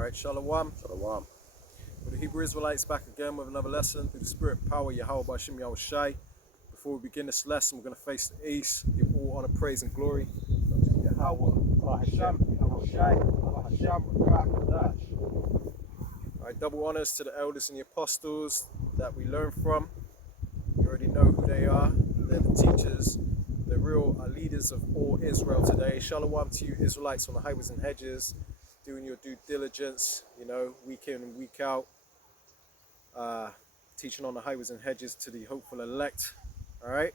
Alright, Shalom. Shalom. We're the Hebrew Israelites back again with another lesson through the Spirit power, Yahweh Bashim Yahweh Shai. Before we begin this lesson, we're going to face the east, give all honor, praise, and glory to Yahweh Bashim Yahweh Shai. Alright, double honors to the elders and the apostles that we learn from. You already know who they are. They're the teachers, the real leaders of all Israel today. Shalom to you Israelites on the highways and hedges, doing your due diligence, week in and week out, teaching on the highways and hedges to the hopeful elect. All right.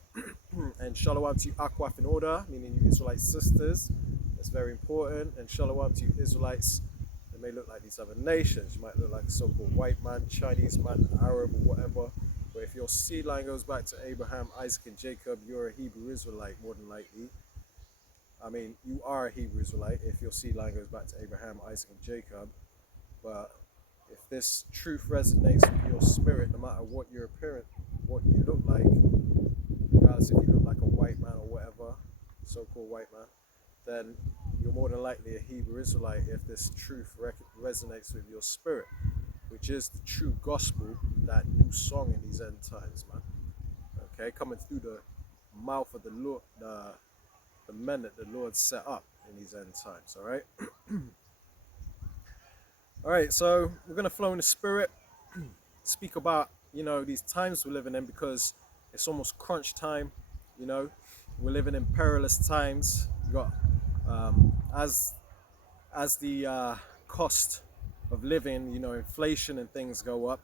And shalom to you Akwaf in order, meaning you Israelite sisters. That's very important. And shalom to you Israelites that may look like these other nations. You might look like a so-called white man, Chinese man, Arab, or whatever. But if your seed line goes back to Abraham, Isaac, and Jacob, you're a Hebrew Israelite more than likely. I mean, you are a Hebrew Israelite if your seed line goes back to Abraham, Isaac, and Jacob. But if this truth resonates with your spirit, no matter what your appearance, what you look like, regardless if you look like a white man or whatever, so-called white man, then you're more than likely a Hebrew Israelite if this truth resonates with your spirit, which is the true gospel, that new song in these end times, man. Okay, coming through the mouth of the Lord, the men that the Lord set up in these end times. All right. All right, so we're going to flow in the spirit, speak about, these times we're living in, because it's almost crunch time. We're living in perilous times. You got, as the cost of living, inflation and things go up,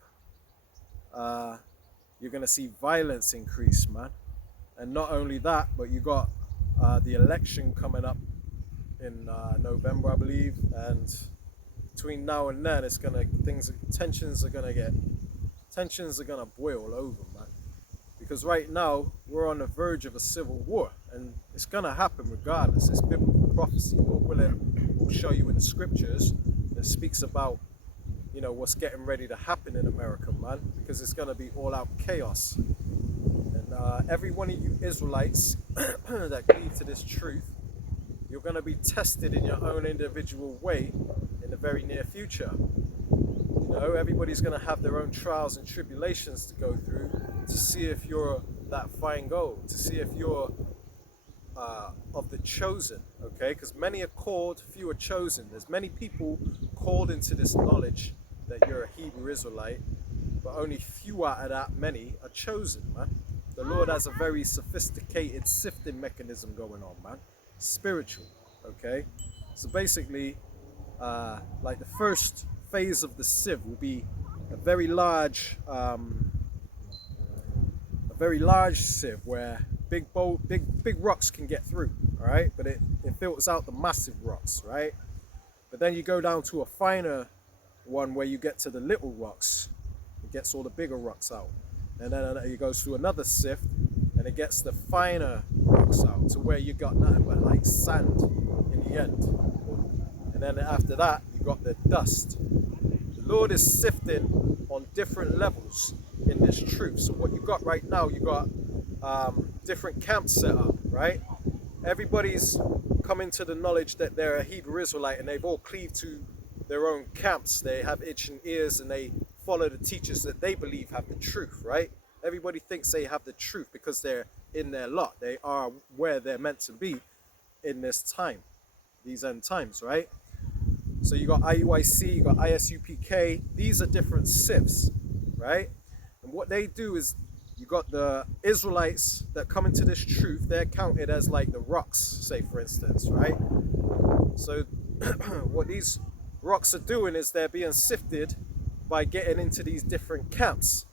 you're going to see violence increase, man. And not only that, but you got the election coming up in November, I believe, and between now and then, tensions are gonna boil over, man. Because right now we're on the verge of a civil war, and it's gonna happen regardless. It's biblical prophecy. Lord willing, we'll show you in the scriptures that speaks about, what's getting ready to happen in America, man. Because it's gonna be all-out chaos. And every one of you Israelites that cleave to this truth, you're going to be tested in your own individual way in the very near future. Everybody's going to have their own trials and tribulations to go through to see if you're that fine gold, to see if you're of the chosen, okay? Because many are called, few are chosen. There's many people called into this knowledge that you're a Hebrew Israelite, but only few out of that many are chosen, man. The Lord has a very sophisticated sifting mechanism going on, man. Spiritual, okay? So basically, like the first phase of the sieve will be a very large sieve where big rocks can get through, all right? But it filters out the massive rocks, right? But then you go down to a finer one where you get to the little rocks. It gets all the bigger rocks out. And then it goes through another sift and it gets the finer rocks out to where you got nothing but like sand in the end. And then after that, you got the dust. The Lord is sifting on different levels in this truth. So what you got right now, you got different camps set up, right? Everybody's coming to the knowledge that they're a Hebrew Israelite, and they've all cleaved to their own camps. They have itching ears and they follow the teachers that they believe have the truth, right? Everybody thinks they have the truth because they're in their lot. They are where they're meant to be in this time, these end times, right? So you got IUIC, you got ISUPK. These are different sifts, right? And what they do is you got the Israelites that come into this truth. They're counted as like the rocks, say for instance, right? So what these rocks are doing is they're being sifted by getting into these different camps.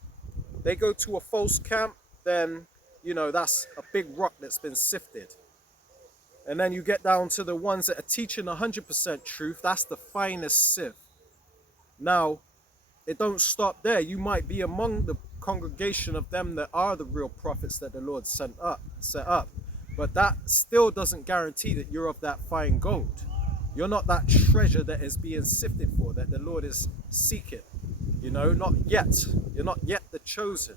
They go to a false camp, then, that's a big rock that's been sifted. And then you get down to the ones that are teaching 100% truth. That's the finest sieve. Now, it don't stop there. You might be among the congregation of them that are the real prophets that the Lord set up. But that still doesn't guarantee that you're of that fine gold. You're not that treasure that is being sifted for, that the Lord is seeking. Not yet. You're not yet the chosen.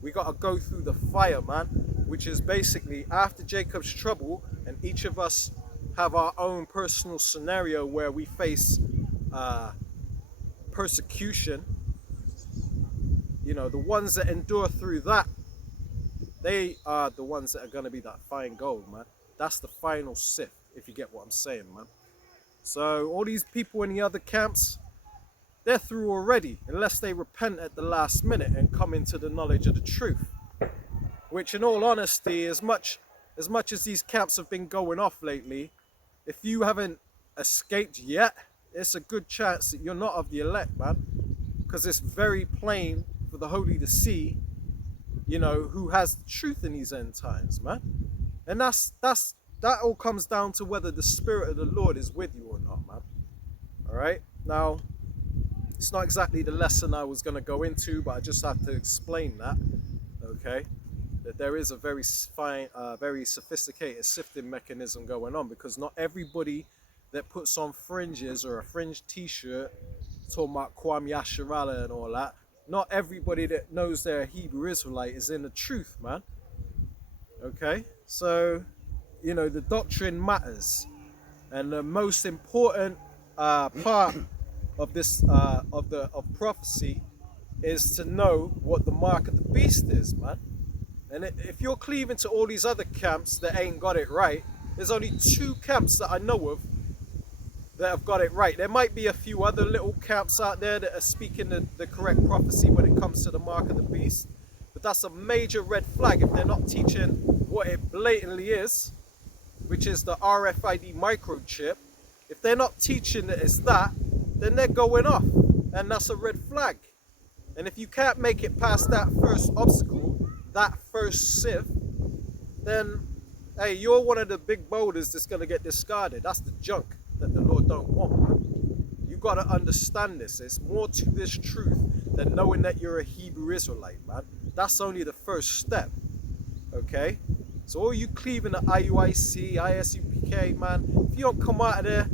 We got to go through the fire, man, which is basically after Jacob's trouble, and each of us have our own personal scenario where we face persecution, you know, the ones that endure through that, they are the ones that are going to be that fine gold, man. That's the final sift, if you get what I'm saying, man. So all these people in the other camps, they're through already, unless they repent at the last minute and come into the knowledge of the truth. Which, in all honesty, as much as these camps have been going off lately, if you haven't escaped yet, it's a good chance that you're not of the elect, man. Because it's very plain for the holy to see, you know, who has the truth in these end times, man. And that all comes down to whether the Spirit of the Lord is with you or not, man. All right? Now, it's not exactly the lesson I was going to go into, but I just have to explain that, okay? That there is a very fine, very sophisticated sifting mechanism going on, because not everybody that puts on fringes or a fringe t-shirt talking about Kwame Asharala and all that, not everybody that knows they're a Hebrew Israelite is in the truth, man. Okay? So, you know, the doctrine matters. And the most important part of this of prophecy is to know what the mark of the beast is, man. And if you're cleaving to all these other camps that ain't got it right, there's only 2 camps that I know of that have got it right. There might be a few other little camps out there that are speaking the correct prophecy when it comes to the mark of the beast, but that's a major red flag if they're not teaching what it blatantly is, which is the RFID microchip. If they're not teaching that it's that, then they're going off, and that's a red flag. And if you can't make it past that first obstacle, that first sieve, then hey, you're one of the big boulders that's going to get discarded. That's the junk that the Lord don't want, man. You got to understand this. There's more to this truth than knowing that you're a Hebrew Israelite, man. That's only the first step, okay? So all you cleaving the IUIC, ISUPK, man, if you don't come out of there,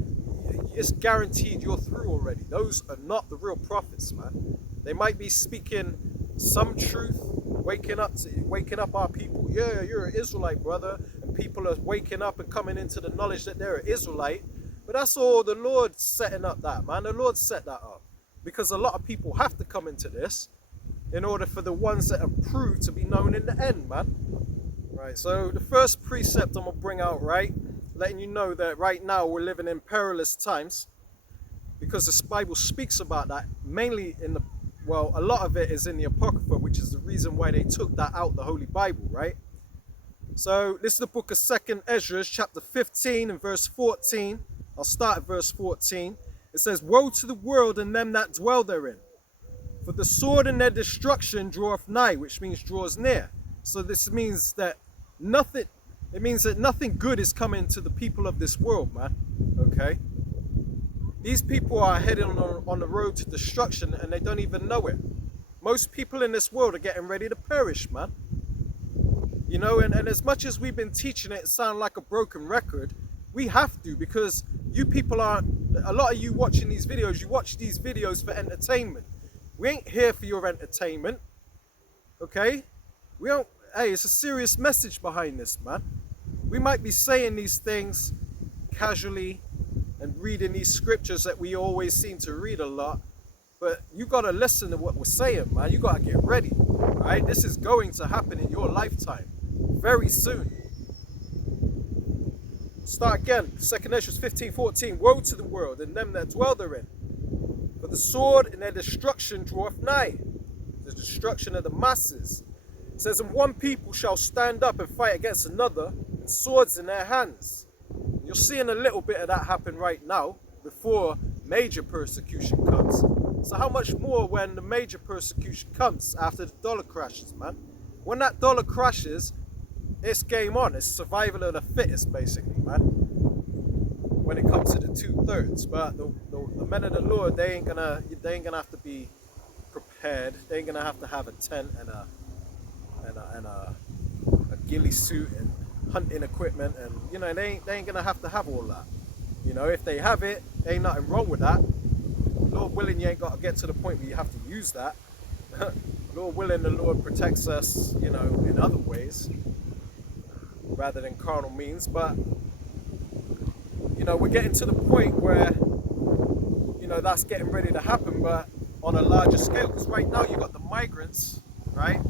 it's guaranteed you're through already. Those are not the real prophets, man. They might be speaking some truth, waking up our people. Yeah, you're an Israelite, brother. And people are waking up and coming into the knowledge that they're an Israelite. But that's all the Lord setting up that, man. The Lord set that up. Because a lot of people have to come into this in order for the ones that are proved to be known in the end, man. Right, so the first precept I'm going to bring out, right, letting you know that right now we're living in perilous times, because the Bible speaks about that mainly in the, well, a lot of it is in the Apocrypha, which is the reason why they took that out the Holy Bible, right? So this is the book of 2nd Ezra, chapter 15 and verse 14. I'll start at verse 14. It says, "Woe to the world and them that dwell therein, for the sword and their destruction draweth nigh," which means draws near. So this means that nothing good is coming to the people of this world, man. Okay? These people are heading on the road to destruction, and they don't even know it. Most people in this world are getting ready to perish, man. You know, and as much as we've been teaching it sound like a broken record, we have to, because you people aren't, a lot of you watching these videos, you watch these videos for entertainment. We ain't here for your entertainment, okay? We don't, hey, it's a serious message behind this, man. We might be saying these things casually and reading these scriptures that we always seem to read a lot, but you got to listen to what we're saying, man. You got to get ready, right? This is going to happen in your lifetime very soon. Start again, 2nd Ezra 15:14. "Woe to the world and them that dwell therein, for the sword and their destruction draweth nigh," the destruction of the masses. It says, "And one people shall stand up and fight against another, and swords in their hands." You're seeing a little bit of that happen right now before major persecution comes. So how much more when the major persecution comes after the dollar crashes, man? When that dollar crashes, it's game on. It's survival of the fittest, basically, man. When it comes to the 2/3, but the men of the Lord, they ain't gonna have to be prepared. They ain't gonna have to have a tent and a ghillie suit and hunting equipment, and you know, they ain't gonna have to have all that. You know, if they have it, ain't nothing wrong with that. Lord willing, you ain't got to get to the point where you have to use that. Lord willing, the Lord protects us, you know, in other ways rather than carnal means. But you know, we're getting to the point where, you that's getting ready to happen, but on a larger scale. Because right now you got the migrants, right?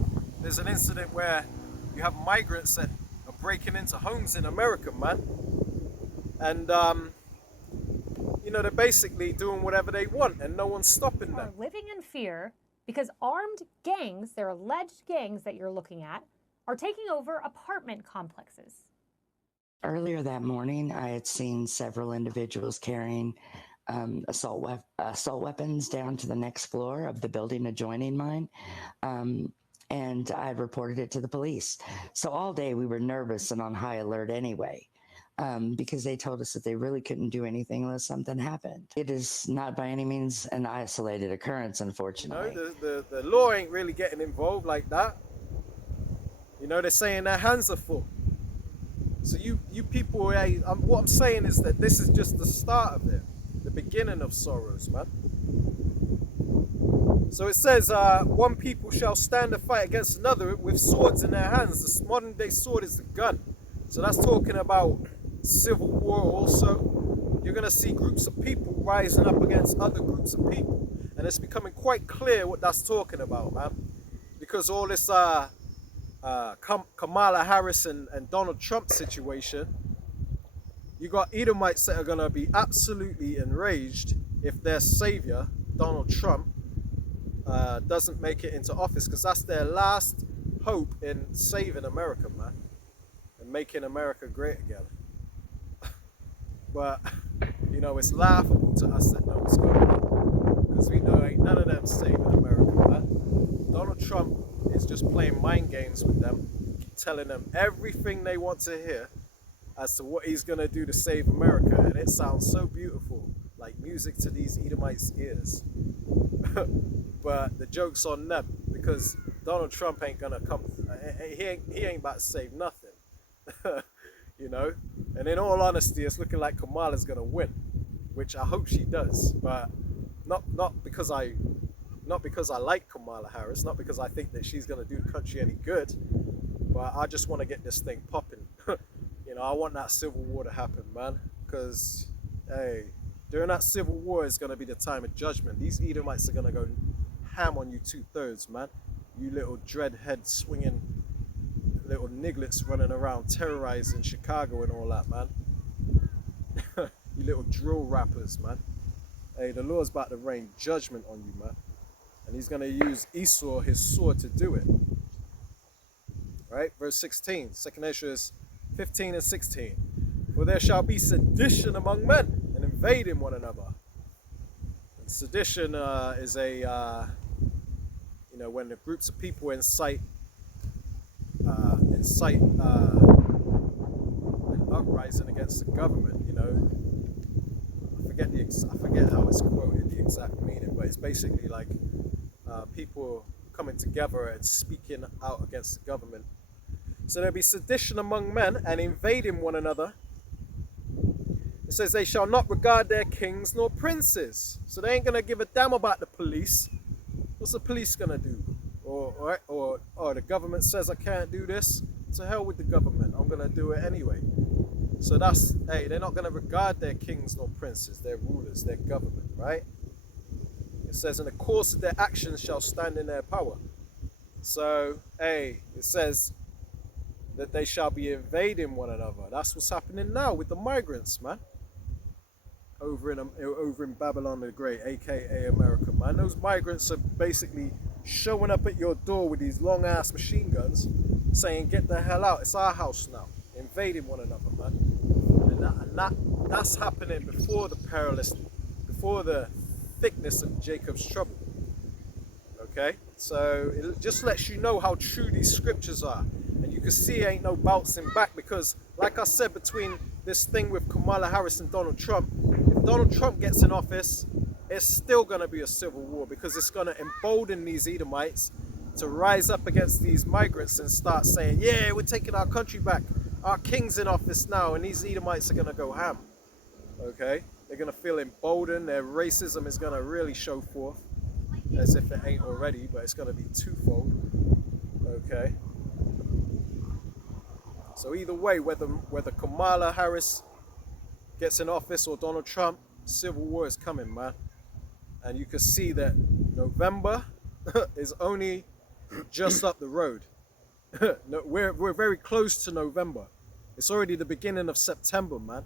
There's an incident where you have migrants that are breaking into homes in America, man. And, they're basically doing whatever they want and no one's stopping them. Are living in fear because armed gangs, they're alleged gangs that you're looking at, are taking over apartment complexes. Earlier that morning, I had seen several individuals carrying assault weapons down to the next floor of the building adjoining mine. And I reported it to the police. So all day we were nervous and on high alert anyway, because they told us that they really couldn't do anything unless something happened. It is not by any means an isolated occurrence, unfortunately. The law ain't really getting involved like that. They're saying their hands are full. So you people, what I'm saying is that this is just the start of it, the beginning of sorrows, man. So it says, one people shall stand and fight against another with swords in their hands. The modern day sword is the gun. So that's talking about civil war also. You're going to see groups of people rising up against other groups of people. And it's becoming quite clear what that's talking about, man. Because all this Kamala Harris and Donald Trump situation, you got Edomites that are going to be absolutely enraged if their savior, Donald Trump, doesn't make it into office, because that's their last hope in saving America, man, and making America great again. But, it's laughable to us that know what's going on, because we know ain't none of them saving America, man. Donald Trump is just playing mind games with them, telling them everything they want to hear as to what he's going to do to save America, and it sounds so beautiful, like music to these Edomites' ears. But the joke's on them, because Donald Trump ain't gonna come. He ain't about to save nothing, And in all honesty, it's looking like Kamala's gonna win, which I hope she does. But not because I like Kamala Harris, not because I think that she's gonna do the country any good. But I just want to get this thing popping. I want that civil war to happen, man, because hey, during that civil war is gonna be the time of judgment. These Edomites are gonna go ham on you 2/3, man. You little dreadhead swinging little nigglets running around terrorizing Chicago and all that, man. You little drill rappers, man. Hey, the Lord's about to rain judgment on you, man. And he's going to use Esau, his sword, to do it. Right? Verse 16. Second Ezra 15 and 16. For there shall be sedition among men, and invading one another. And sedition is a... when the groups of people incite an uprising against the government, I forget how it's quoted, the exact meaning, but it's basically like people coming together and speaking out against the government. So there'll be sedition among men and invading one another. It says they shall not regard their kings nor princes. So they ain't gonna give a damn about the police. What's the police gonna do? Or the government says I can't do this. To hell with the government. I'm gonna do it anyway. So they're not gonna regard their kings nor princes, their rulers, their government, right? It says, in the course of their actions shall stand in their power. So, it says that they shall be invading one another. That's what's happening now with the migrants, man. Over in Babylon the Great, aka America, man. Those migrants are basically showing up at your door with these long ass machine guns, saying, "Get the hell out! It's our house now." Invading one another, man. And that's happening before the thickness of Jacob's trouble. Okay, so it just lets you know how true these scriptures are, and you can see ain't no bouncing back, because, like I said, between this thing with Kamala Harris and Donald Trump, if Donald Trump gets in office, it's still going to be a civil war, because it's going to embolden these Edomites to rise up against these migrants and start saying, yeah, we're taking our country back. Our king's in office now, and these Edomites are going to go ham. Okay? They're going to feel emboldened. Their racism is going to really show forth, as if it ain't already, but it's going to be twofold. Okay? So either way, whether Kamala Harris gets in office or Donald Trump, civil war is coming, man. and you can see that November is only just up the road. No, we're very close to November. It's already the beginning of September, man.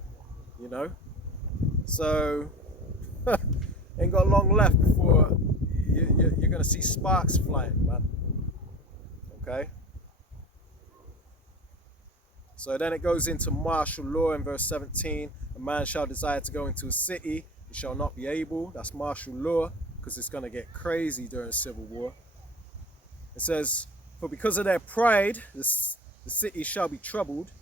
You know, so ain't got long left before you're gonna see sparks flying, man. Okay. So then it goes into martial law in verse 17. A man shall desire to go into a city, he shall not be able. That's martial law, because it's going to get crazy during civil war. It says, for because of their pride, the city shall be troubled,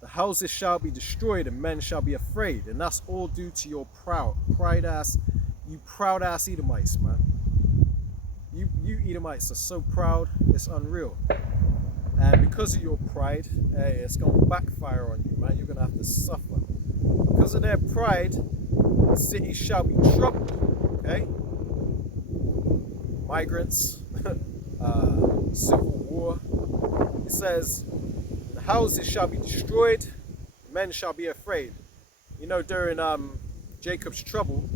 the houses shall be destroyed, and men shall be afraid. And that's all due to your proud ass Edomites, man. You Edomites are so proud, it's unreal. And because of your pride, hey, it's going to backfire on you, man. You're going to have to suffer. Because of their pride, the city shall be troubled. Okay? Migrants, civil war. It says, the houses shall be destroyed, men shall be afraid. You know, during Jacob's trouble,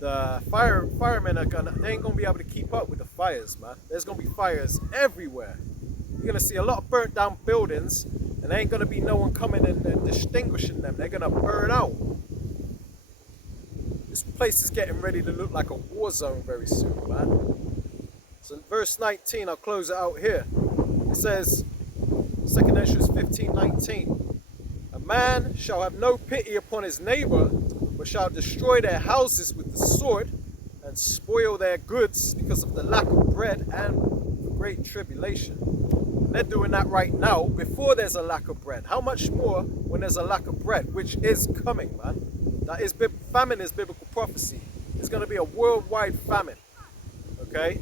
the firemen they ain't gonna be able to keep up with the fires, man. There's gonna be fires everywhere. You're gonna see a lot of burnt down buildings, and there ain't gonna be no one coming in and distinguishing them. They're gonna burn out. This place is getting ready to look like a war zone very soon, man. So in verse 19, I'll close it out here. It says, 2 Esdras 15:19. A man shall have no pity upon his neighbor, but shall destroy their houses with the sword, and spoil their goods because of the lack of bread and the great tribulation. And they're doing that right now before there's a lack of bread. How much more when there's a lack of bread, which is coming, man? That is, famine is biblical prophecy. It's going to be a worldwide famine, okay?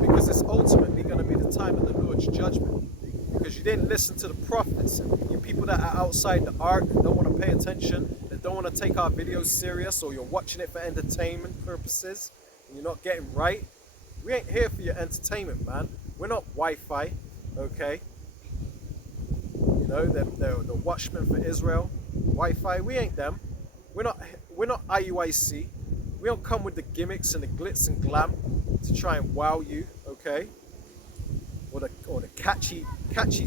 Because it's ultimately going to be the time of the Lord's judgment. Because you didn't listen to the prophets. You people that are outside the ark, don't want to pay attention, that don't want to take our videos serious, or you're watching it for entertainment purposes, and you're not getting right. We ain't here for your entertainment, man. We're not Wi-Fi, okay? You know, the watchmen for Israel, Wi-Fi. We ain't them. We're not IUIC. We don't come with the gimmicks and the glitz and glam to try and wow you, okay? Or the catchy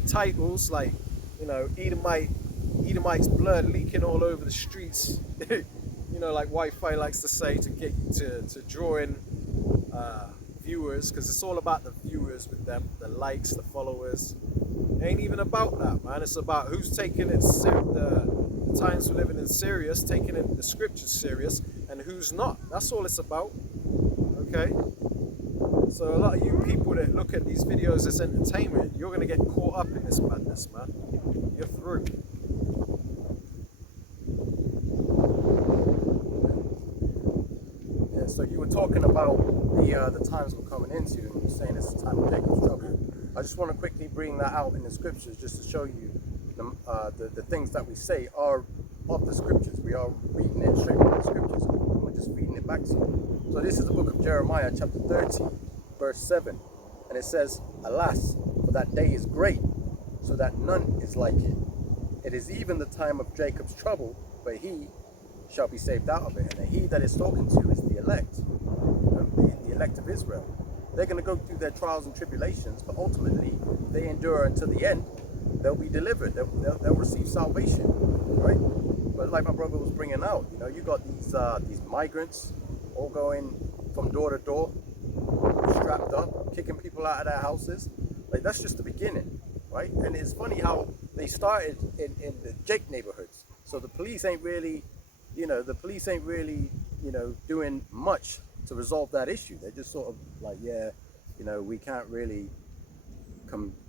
titles like, you know, Edomite's blood leaking all over the streets. You know, like Wi-Fi likes to say, to get you to draw in viewers, because it's all about the viewers with them, the likes, the followers. It ain't even about that, man. It's about who's taking it the times we're living in serious, taking it the scriptures serious, and who's not. That's all it's about, okay? So a lot of you people that look at these videos as entertainment, you're going to get caught up in this madness, man. You're through. Yeah, so you were talking about the times we're coming into, and you're saying it's the time of Jacob's trouble. I just want to quickly bring that out in the scriptures just to show you the things that we say are of the scriptures. We are reading it straight from the scriptures, and we're just reading it back to you. So this is the book of Jeremiah, chapter 30, verse 7. And it says, alas, for that day is great, so that none is like it. It is even the time of Jacob's trouble, but he shall be saved out of it. And the he that is talking to is the elect, the elect of Israel. They're going to go through their trials and tribulations, but ultimately, if they endure until the end, they'll be delivered. They'll receive salvation, right? But like my brother was bringing out, you know, you got these migrants all going from door to door, strapped up, kicking people out of their houses. Like, that's just the beginning, right? And it's funny how they started in the Jake neighborhoods. So the police ain't really, doing much to resolve that issue. They're just sort of like, yeah, you know, we can't really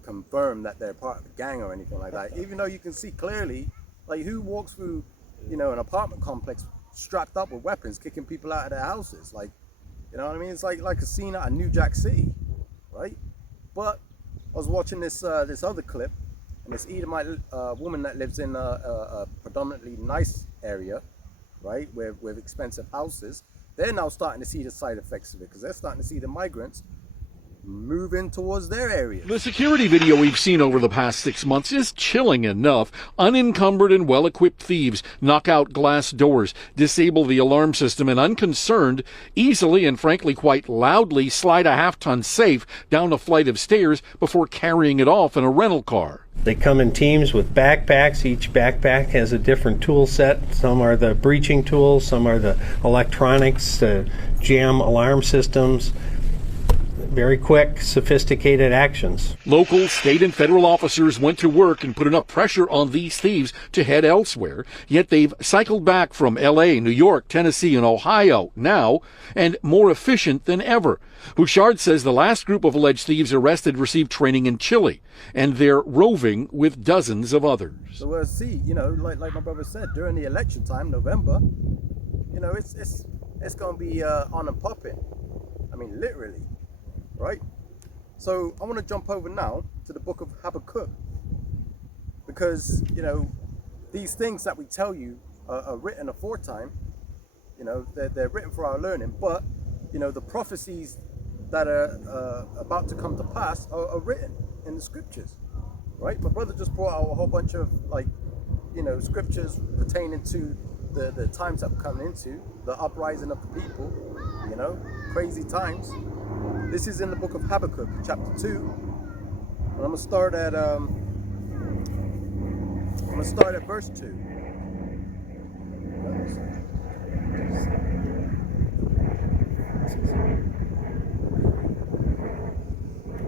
confirm that they're part of a gang or anything like that. Even though you can see clearly, like, who walks through, you know, an apartment complex strapped up with weapons, kicking people out of their houses? Like, you know what I mean? It's like a scene out of New Jack City, right? But I was watching this other clip, and this Edomite woman that lives in a predominantly nice area, right, with expensive houses. They're now starting to see the side effects of it, because they're starting to see the migrants moving towards their areas. The security video we've seen over the past 6 months is chilling enough. Unencumbered and well-equipped thieves knock out glass doors, disable the alarm system, and unconcerned, easily and frankly quite loudly slide a half-ton safe down a flight of stairs before carrying it off in a rental car. They come in teams with backpacks. Each backpack has a different tool set. Some are the breaching tools, some are the electronics, the jam alarm systems. Very quick, sophisticated actions. Local, state, and federal officers went to work and put enough pressure on these thieves to head elsewhere, yet they've cycled back from L.A., New York, Tennessee, and Ohio now, and more efficient than ever. Bouchard says the last group of alleged thieves arrested received training in Chile, and they're roving with dozens of others. So we'll see, like my brother said, during the election time, November, it's going to be on and popping. I mean, literally. Right? So I want to jump over now to the book of Habakkuk, because these things that we tell you are written aforetime. They're written for our learning, but the prophecies that are about to come to pass are written in the scriptures. Right? My brother just brought out a whole bunch of scriptures pertaining to the times that we're coming into, the uprising of the people, crazy times. This is in the book of Habakkuk, chapter 2. And I'm gonna start at verse 2.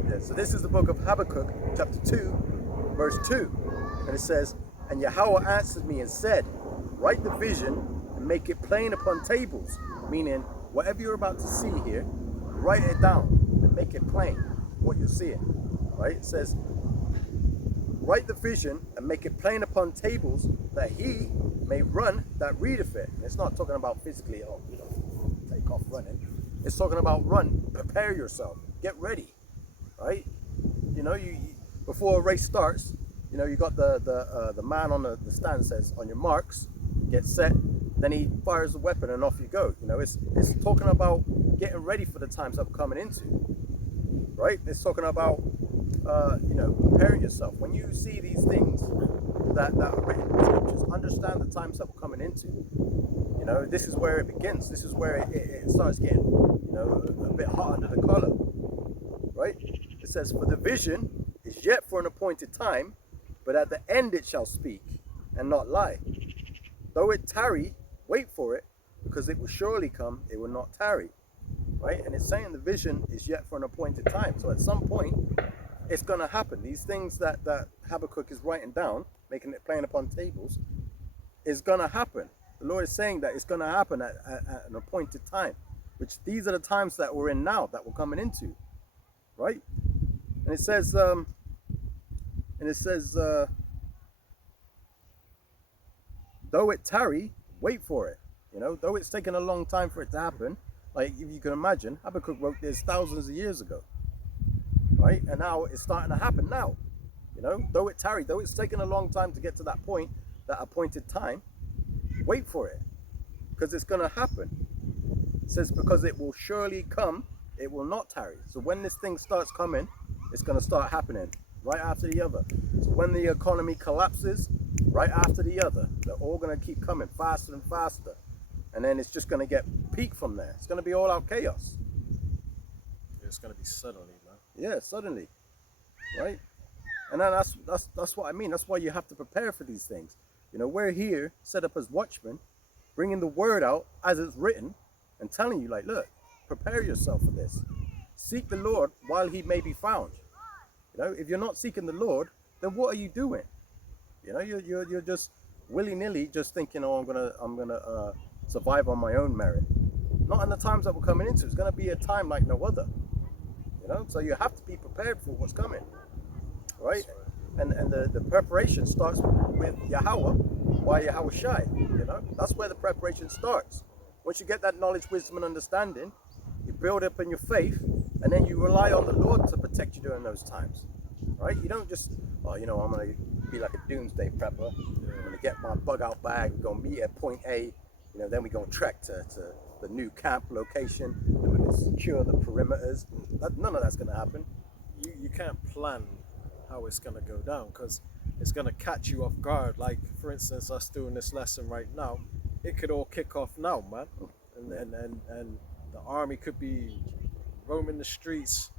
Yeah, so this is the book of Habakkuk, chapter 2, verse 2. And it says, "And Yahweh answered me and said, write the vision and make it plain upon tables," meaning whatever you're about to see here, write it down and make it plain what you're seeing. Right? It says, write the vision and make it plain upon tables, that he may run that readeth it. And it's not talking about physically, take off running. It's talking about run, prepare yourself, get ready. Right? You before a race starts, you got the man on the stand says, on your marks, get set. Then he fires the weapon and off you go. It's talking about getting ready for the times that we're coming into, right? It's talking about, preparing yourself. When you see these things that are written in the scriptures, understand the times that we're coming into. This is where it begins. This is where it starts getting, a bit hot under the collar, right? It says, "For the vision is yet for an appointed time, but at the end it shall speak and not lie. Though it tarry, wait for it, because it will surely come, it will not tarry." Right? And it's saying the vision is yet for an appointed time. So at some point, it's going to happen. These things that Habakkuk is writing down, making it plain upon tables, is going to happen. The Lord is saying that it's going to happen at an appointed time, which these are the times that we're in now, that we're coming into. Right? And it says, though it tarry, wait for it. Though it's taken a long time for it to happen, like if you can imagine, Habakkuk wrote this thousands of years ago, right? And now it's starting to happen now. Though it tarry, though it's taken a long time to get to that point, that appointed time, wait for it, because it's going to happen. It says, because it will surely come, it will not tarry. So when this thing starts coming, it's going to start happening right after the other. So when the economy collapses, right after the other, they're all going to keep coming faster and faster. And then it's just going to get peak from there. It's going to be all out chaos. It's going to be suddenly, man. Yeah, suddenly. Right? And then that's what I mean. That's why you have to prepare for these things. We're here set up as watchmen, bringing the word out as it's written and telling you, like, look, prepare yourself for this. Seek the Lord while he may be found. If you're not seeking the Lord, then what are you doing? You're just willy-nilly just thinking, I'm gonna survive on my own merit. Not in the times that we're coming into. It's gonna be a time like no other. So you have to be prepared for what's coming, right? And the preparation starts with Yahweh, by Yahweh Shai. That's where the preparation starts. Once you get that knowledge, wisdom, and understanding, you build up in your faith, and then you rely on the Lord to protect you during those times, right? You don't just, I'm gonna be like a doomsday prepper. I'm gonna get my bug out bag, go meet at point A, You know, then we go and trek to the new camp location, and we're going to secure the perimeters. None of that's going to happen. You can't plan how it's going to go down, because it's going to catch you off guard. Like, for instance, us doing this lesson right now, it could all kick off now, man. And the army could be roaming the streets,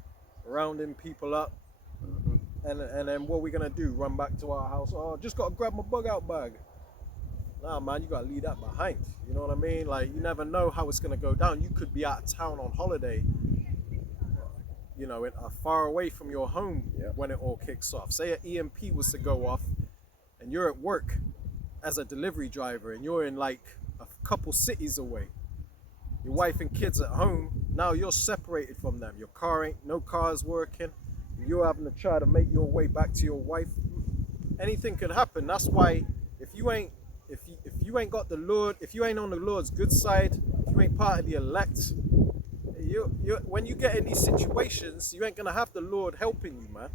rounding people up. And then what are we going to do? Run back to our house? Oh, just got to grab my bug out bag. Nah, man, you got to leave that behind. You know what I mean? Like, you never know how it's going to go down. You could be out of town on holiday, you know, far away from your home when it all kicks off. Say an EMP was to go off and you're at work as a delivery driver and you're in like a couple cities away. Your wife and kids at home, now you're separated from them. Your car no car's working. You're having to try to make your way back to your wife. Anything could happen. That's why if you ain't got the Lord, if you ain't on the Lord's good side, if you ain't part of the elect, when you get in these situations, you ain't gonna have the Lord helping you, man.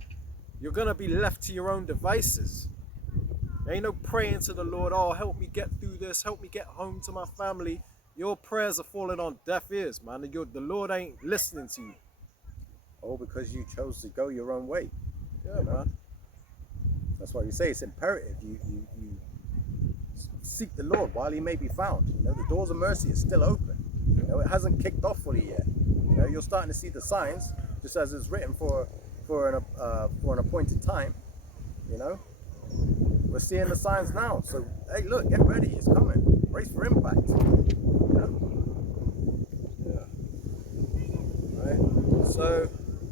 You're gonna be left to your own devices. There ain't no praying to the Lord, oh, help me get through this, help me get home to my family. Your prayers are falling on deaf ears, man, and the Lord ain't listening to you. All because you chose to go your own way. Yeah, man. That's why we say it's imperative. You seek the Lord while he may be found. You know, the doors of mercy is still open. You know, it hasn't kicked off fully yet. You know, you're starting to see the signs, just as it's written for an appointed time. You know, we're seeing the signs now. So hey, look, get ready. It's coming. Brace for impact. You know? Yeah. Right. So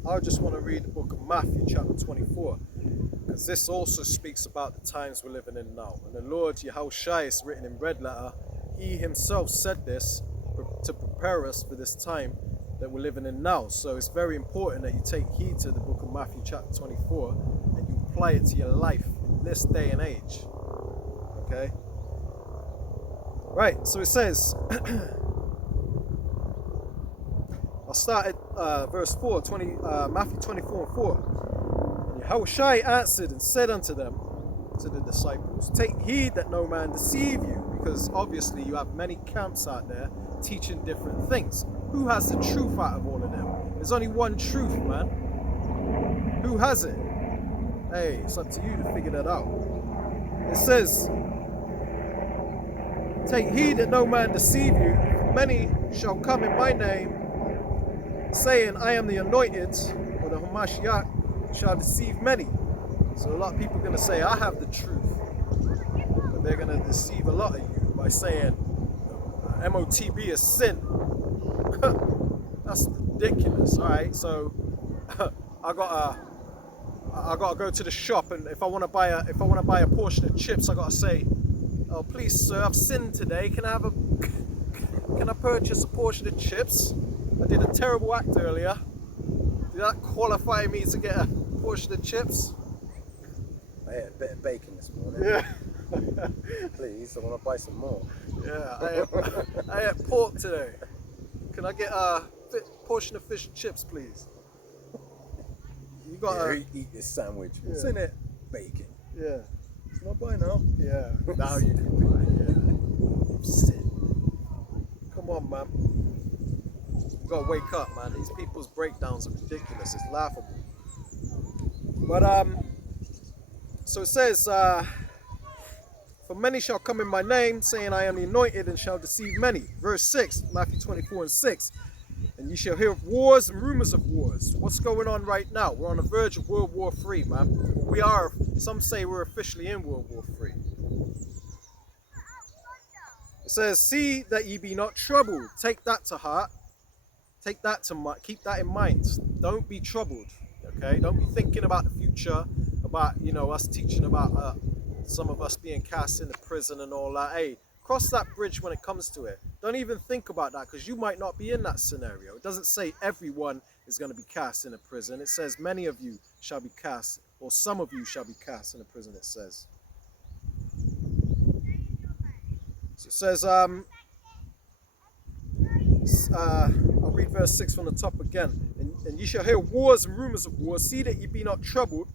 I just want to read the book of Matthew, chapter 24. Because this also speaks about the times we're living in now. And the Lord Yahushua is written in red letter. He himself said this to prepare us for this time that we're living in now. So it's very important that you take heed to the book of Matthew chapter 24 and you apply it to your life in this day and age. Okay? Right, so it says, I'll start at verse 4, Matthew 24 and 4. Yahushua answered and said unto them, to the disciples, take heed that no man deceive you, because obviously you have many camps out there teaching different things. Who has the truth out of all of them? There's only one truth, man. Who has it? Hey, it's up to you to figure that out. It says, take heed that no man deceive you, for many shall come in my name, saying, I am the anointed, or the Hamashiach, shall deceive many. So a lot of people are going to say, I have the truth. But they're going to deceive a lot of you by saying, MOTB is sin. That's ridiculous, alright? So I gotta go to the shop, and if I want to buy a portion of chips, I gotta say, oh please sir, I've sinned today. Can I purchase a portion of chips? I did a terrible act earlier. Did that qualify me to get a portion of chips? I ate a bit of bacon this morning. Yeah. Please, I want to buy some more. Yeah, I ate pork today. Can I get a portion of fish and chips, please? You got eat this sandwich. What's in it? Bacon. Yeah. It's not buy now. Yeah. Now you can buy it. Yeah. You've sinned. Come on, man. You gotta wake up, man. These people's breakdowns are ridiculous. It's laughable. But so it says, for many shall come in my name, saying I am the anointed, and shall deceive many. Verse 6, Matthew 24 and 6. And you shall hear of wars and rumors of wars. What's going on right now? We're on the verge of World War III, man. We are, some say we're officially in World War III. It says, see that ye be not troubled. Take that to heart. Take that to mind. Keep that in mind. Don't be troubled. Okay? Don't be thinking about the future, about, you know, us teaching about some of us being cast into prison and all that. Hey, cross that bridge when it comes to it. Don't even think about that, because you might not be in that scenario. It doesn't say everyone is going to be cast into prison. It says many of you shall be cast, or some of you shall be cast into prison, it says. So it says, I'll read verse 6 from the top again. And ye shall hear wars and rumors of wars. See that ye be not troubled.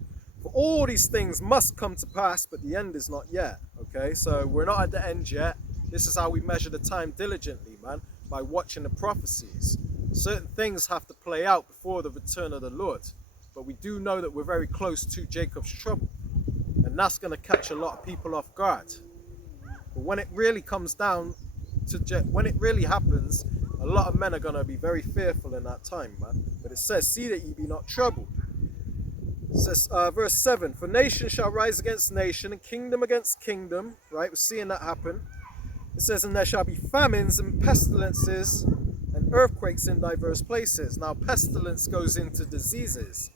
For all these things must come to pass, but the end is not yet. Okay, so we're not at the end yet. This is how we measure the time diligently, man, by watching the prophecies. Certain things have to play out before the return of the Lord. But we do know that we're very close to Jacob's trouble. And that's going to catch a lot of people off guard. But when it really comes down to, when it really happens, a lot of men are going to be very fearful in that time, man. But it says, see that ye be not troubled. It says, verse 7, for nation shall rise against nation and kingdom against kingdom. Right, we're seeing that happen. It says, and there shall be famines and pestilences and earthquakes in diverse places. Now, pestilence goes into diseases,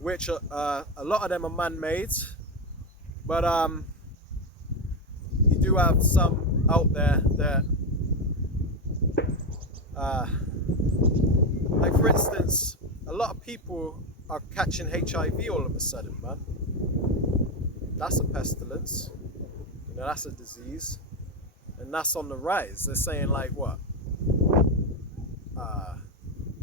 which a lot of them are man-made. But you do have some out there that, like for instance, a lot of people are catching HIV all of a sudden, man. That's a pestilence. You know, that's a disease. And that's on the rise. They're saying like what?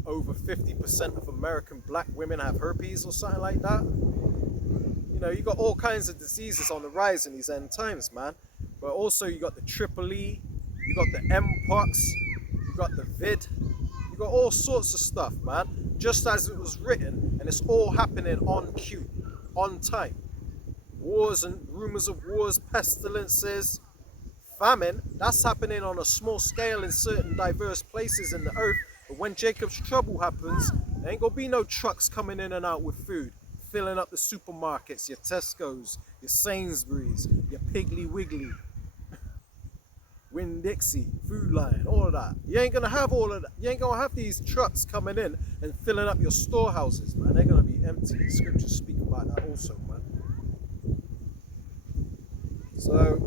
Over 50% of American black women have herpes or something like that. You know, you got all kinds of diseases on the rise in these end times, man. But also you got the Triple E, you got the Mpox, you got the Vid, you got all sorts of stuff, man. Just as it was written, and it's all happening on cue, on time. Wars and rumors of wars, pestilences, famine, that's happening on a small scale in certain diverse places in the earth. But when Jacob's trouble happens, there ain't gonna be no trucks coming in and out with food, filling up the supermarkets, your Tesco's, your Sainsbury's, your Piggly Wiggly, Winn-Dixie, Food Line, all of that. You ain't gonna have all of that. You ain't gonna have these trucks coming in and filling up your storehouses, man. They're gonna be empty. The scriptures speak about that also, man. So,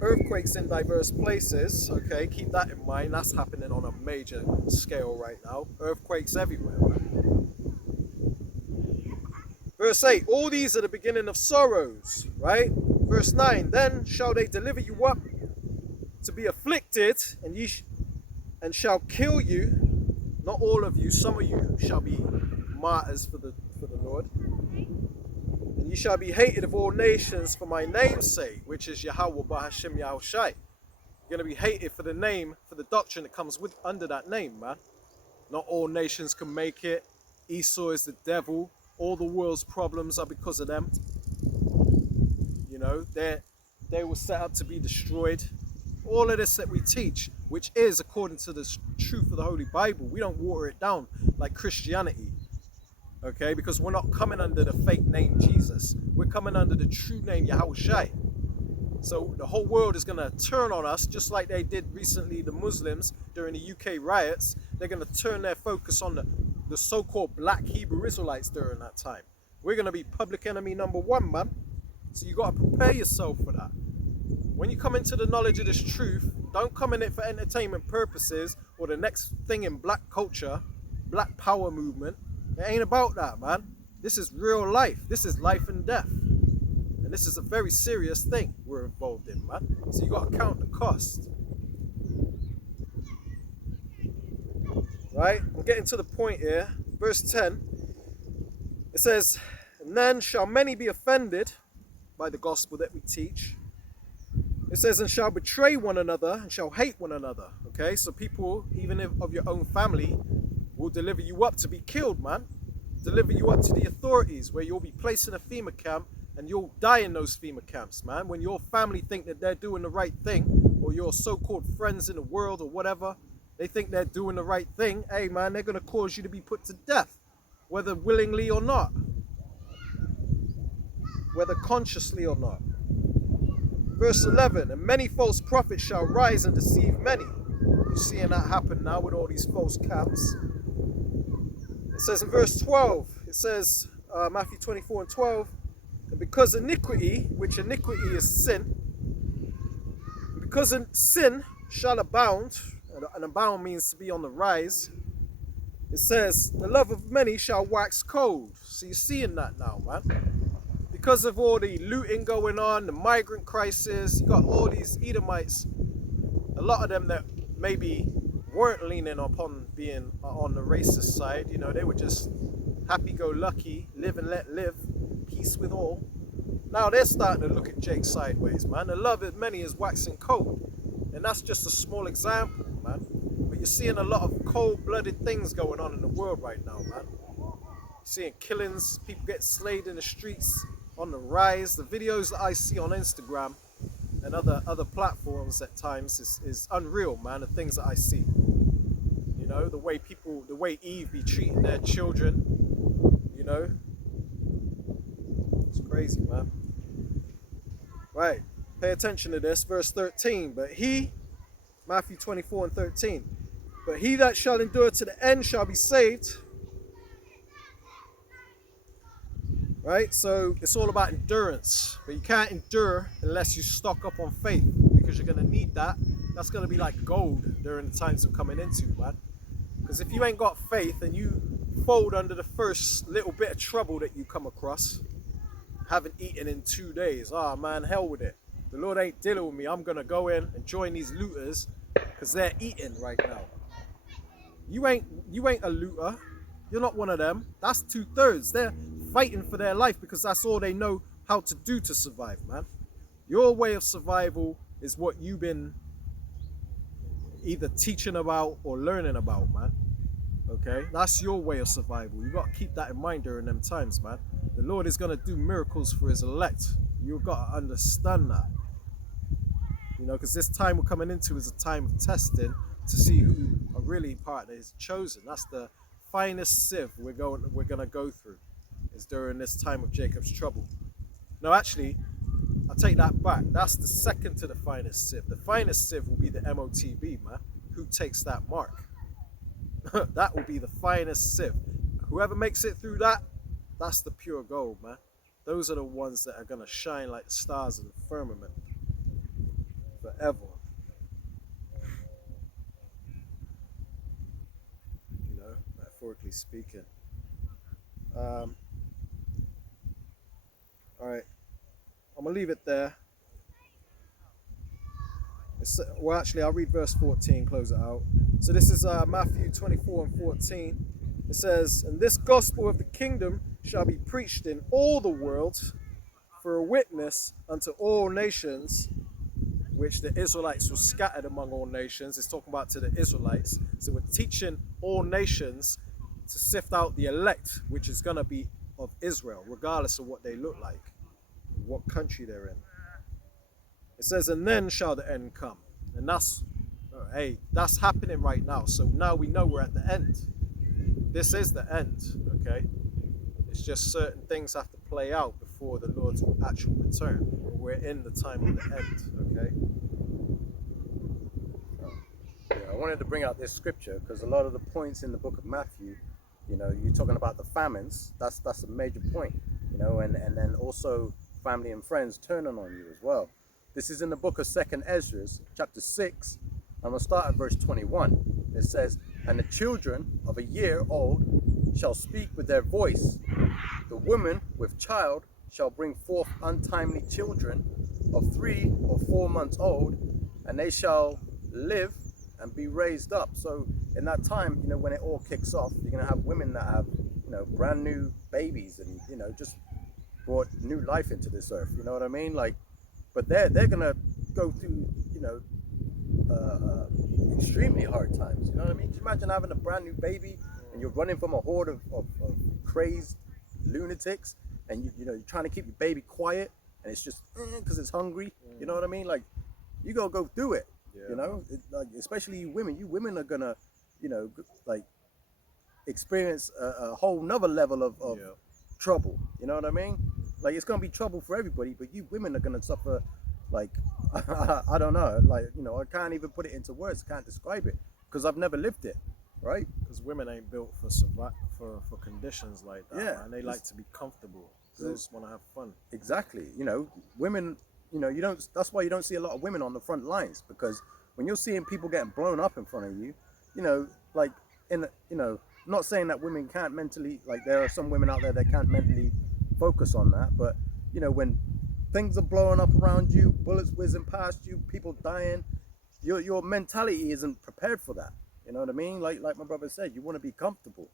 earthquakes in diverse places, okay, keep that in mind. That's happening on a major scale right now. Earthquakes everywhere, man. Verse 8, all these are the beginning of sorrows, right? Verse 9, then shall they deliver you up to be afflicted, and shall kill you. Not all of you, some of you shall be martyrs for the Lord. And ye shall be hated of all nations for my name's sake, which is Yahweh Bahashim Yahushai. You're going to be hated for the name, for the doctrine that comes with under that name, man. Not all nations can make it. Esau is the devil. All the world's problems are because of them. You know, they were set up to be destroyed. All of this that we teach, which is according to the truth of the Holy Bible, we don't water it down like Christianity. Okay, because we're not coming under the fake name Jesus. We're coming under the true name Yahushai. So the whole world is going to turn on us, just like they did recently, the Muslims during the UK riots. They're going to turn their focus on the so-called black Hebrew Israelites during that time. We're going to be public enemy number one, man. So you got to prepare yourself for that. When you come into the knowledge of this truth, don't come in it for entertainment purposes or the next thing in black culture, black power movement. It ain't about that, man. This is real life. This is life and death. And this is a very serious thing we're involved in, man. So you got to count the cost. Right? I'm getting to the point here. Verse 10. It says, and then shall many be offended by the gospel that we teach. It says, and shall betray one another and shall hate one another. Okay? So people, even if of your own family, will deliver you up to be killed, man. Deliver you up to the authorities, where you'll be placed in a FEMA camp and you'll die in those FEMA camps, man. When your family think that they're doing the right thing, or your so-called friends in the world or whatever, they think they're doing the right thing, hey, man, they're going to cause you to be put to death, whether willingly or not, whether consciously or not. Verse 11, and many false prophets shall rise and deceive many. You're seeing that happen now with all these false camps. It says in verse 12, it says, Matthew 24 and 12, and because iniquity, which iniquity is sin, because sin shall abound, and abound means to be on the rise, it says, the love of many shall wax cold. So you're seeing that now, man. Because of all the looting going on, the migrant crisis, you got all these Edomites, a lot of them that maybe weren't leaning upon being on the racist side. You know, they were just happy-go-lucky, live and let live, peace with all. now they're starting to look at Jake sideways, man. The love of many is waxing cold. And that's just a small example, man. But you're seeing a lot of cold-blooded things going on in the world right now, man. You're seeing killings, people get slayed in the streets on the rise. The videos that I see on Instagram and other platforms at times is unreal, man. The things that I see. You know, the way Eve be treating their children, you know. It's crazy, man. Right, pay attention to this, verse 13. But he, Matthew 24 and 13, but he that shall endure to the end shall be saved. Right, so it's all about endurance, but you can't endure unless you stock up on faith, because you're going to need that. That's going to be like gold during the times we're coming into, man. Because if you ain't got faith and you fold under the first little bit of trouble that you come across, haven't eaten in 2 days, man, hell with it. The Lord ain't dealing with me. I'm going to go in and join these looters because they're eating right now. You ain't a looter. You're not one of them. That's 2/3. They're fighting for their life because that's all they know how to do to survive, man. Your way of survival is what you've been either teaching about or learning about, man. Okay, that's your way of survival. You got to keep that in mind during them times, man. The Lord is going to do miracles for his elect. You've got to understand that. You know, because this time we're coming into is a time of testing to see who a really partner is chosen. That's the finest sieve we're going to go through, is during this time of Jacob's trouble. No, actually, I take that back. That's the second to the finest sieve. The finest sieve will be the MOTB, man. Who takes that mark? That will be the finest sieve. Whoever makes it through that, that's the pure gold, man. Those are the ones that are going to shine like the stars in the firmament forever. You know, metaphorically speaking. All right. I'm going to leave it there. Well, actually, I'll read verse 14, close it out. So this is Matthew 24 and 14. It says, and this gospel of the kingdom shall be preached in all the world for a witness unto all nations, which the Israelites were scattered among all nations. It's talking about to the Israelites. So we're teaching all nations to sift out the elect, which is going to be of Israel, regardless of what they look like, what country they're in. It says, and then shall the end come. And that's, hey, that's happening right now. So now we know we're at the end. This is the end, okay? It's just certain things have to play out before the Lord's actual return. We're in the time of the end, okay? Yeah, I wanted to bring out this scripture because a lot of the points in the book of Matthew, you know, you're talking about the famines. That's a major point, you know, and then also family and friends turning on you as well. This is in the book of 2nd Ezra, chapter 6. I'm going to start at verse 21. It says, and the children of a year old shall speak with their voice. The woman with child shall bring forth untimely children of 3 or 4 months old, and they shall live and be raised up. So in that time, you know, when it all kicks off, you're going to have women that have, you know, brand new babies and, you know, just brought new life into this earth. You know what I mean? Like, but they're going to go through, you know, extremely hard times. You know what I mean? Just imagine having a brand new baby and you're running from a horde of crazed lunatics, and you know, you're trying to keep your baby quiet, and it's just because it's hungry. You know what I mean? Like, you gotta go through it. Yeah. You know, like, especially you women are gonna, you know, like experience a whole nother level of trouble. You know what I mean? Like, it's gonna be trouble for everybody, but you women are gonna suffer. Like, I don't know, like, you know, I can't even put it into words, I can't describe it because I've never lived it, right? Because women ain't built for conditions like that. Yeah, and they like to be comfortable. They just want to have fun. Exactly. You know, women, you know, that's why you don't see a lot of women on the front lines, because when you're seeing people getting blown up in front of you, you know, like, you know, not saying that women can't mentally, like, there are some women out there that can't mentally focus on that, but, you know, when things are blowing up around you, bullets whizzing past you, people dying, your mentality isn't prepared for that. You know what I mean? Like my brother said, you want to be comfortable.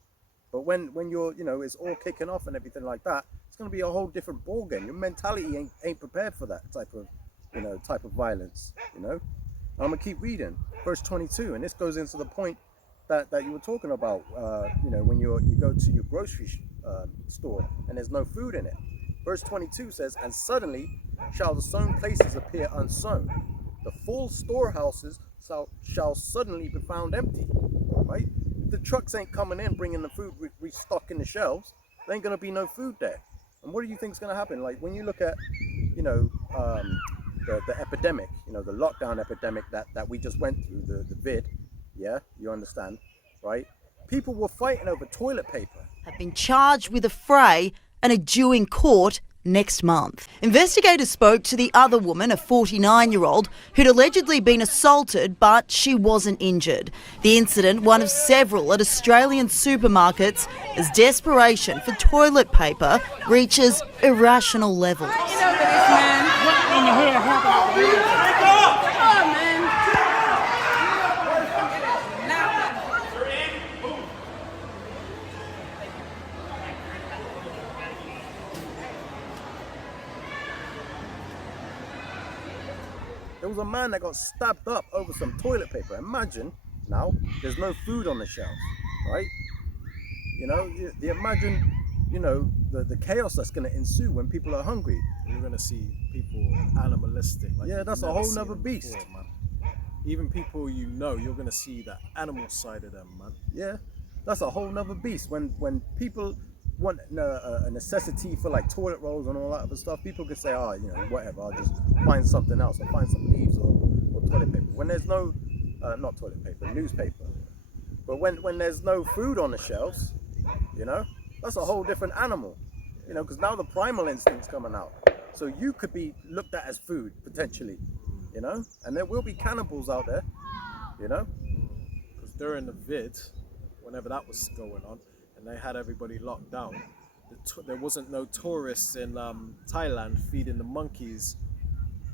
But when you're, you know, it's all kicking off and everything like that, it's going to be a whole different ball game. Your mentality ain't prepared for that type of violence. I'm gonna keep reading verse 22, and this goes into the point that you were talking about. When you go to your grocery store and there's no food in it. Verse 22 says, "And suddenly shall the sown places appear unsown. The full storehouses shall suddenly be found empty." Right? If the trucks ain't coming in bringing the food, restocking the shelves, there ain't gonna be no food there. And what do you think is gonna happen? Like when you look at, the epidemic, the lockdown epidemic that we just went through, the vid, yeah, you understand, right? People were fighting over toilet paper. Have been charged with a fray and are due in court next month. Investigators spoke to the other woman, a 49-year-old, who'd allegedly been assaulted, but she wasn't injured. The incident, one of several at Australian supermarkets, as desperation for toilet paper reaches irrational levels. There was a man that got stabbed up over some toilet paper. Imagine now there's no food on the shelves, right? Imagine, the chaos that's going to ensue when people are hungry. You're going to see people animalistic. Like Yeah, that's a whole nother beast. Man. Even people you're going to see the animal side of them, man. Yeah, that's a whole nother beast. When people want a necessity for like toilet rolls and all that other stuff, people could say, whatever, I'll just find something else. I'll find some leaves or toilet paper. When there's no, not toilet paper, newspaper. But when there's no food on the shelves, that's a whole different animal. Because now the primal instinct's coming out. So you could be looked at as food, potentially, and there will be cannibals out there, Because during the vid, whenever that was going on, and they had everybody locked down, there wasn't no tourists in Thailand feeding the monkeys,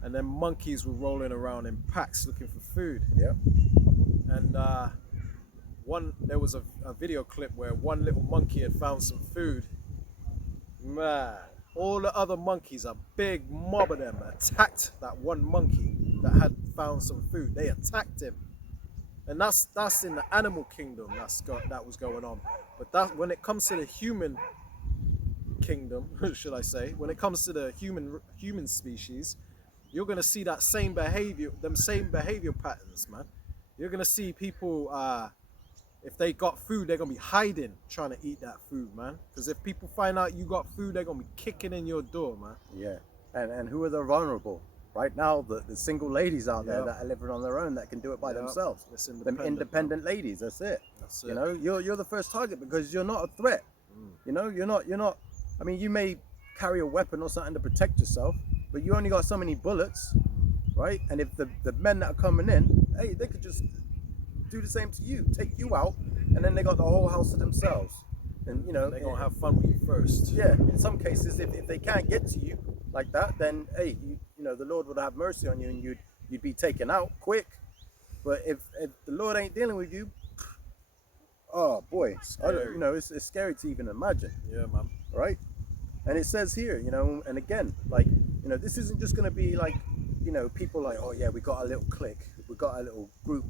and then monkeys were rolling around in packs looking for food. Yeah. And there was a video clip where one little monkey had found some food. Man, all the other monkeys, a big mob of them, attacked that one monkey that had found some food. They attacked him. And that's in the animal kingdom that was going on. But that when it comes to the human kingdom, should I say, when it comes to the human species, you're gonna see that same behavior patterns, man. You're gonna see people, if they got food, they're gonna be hiding, trying to eat that food, man. Because if people find out you got food, they're gonna be kicking in your door, man. Yeah, and who are the vulnerable? Right now, the single ladies out there that are living on their own that can do it by themselves. Them independent ladies, that's it. You're the first target because you're not a threat. You're not. I mean, you may carry a weapon or something to protect yourself, but you only got so many bullets, right? And if the men that are coming in, hey, they could just do the same to you, take you out, and then they got the whole house to themselves. And they're gonna have fun with you first. Yeah, in some cases, if they can't get to you like that, then hey, the Lord would have mercy on you, and you'd be taken out quick. But if the Lord ain't dealing with you, oh boy, it's scary to even imagine. Yeah, man. Right? And it says here, and again, like, this isn't just gonna be like, people like, oh yeah, we got a little clique, we got a little group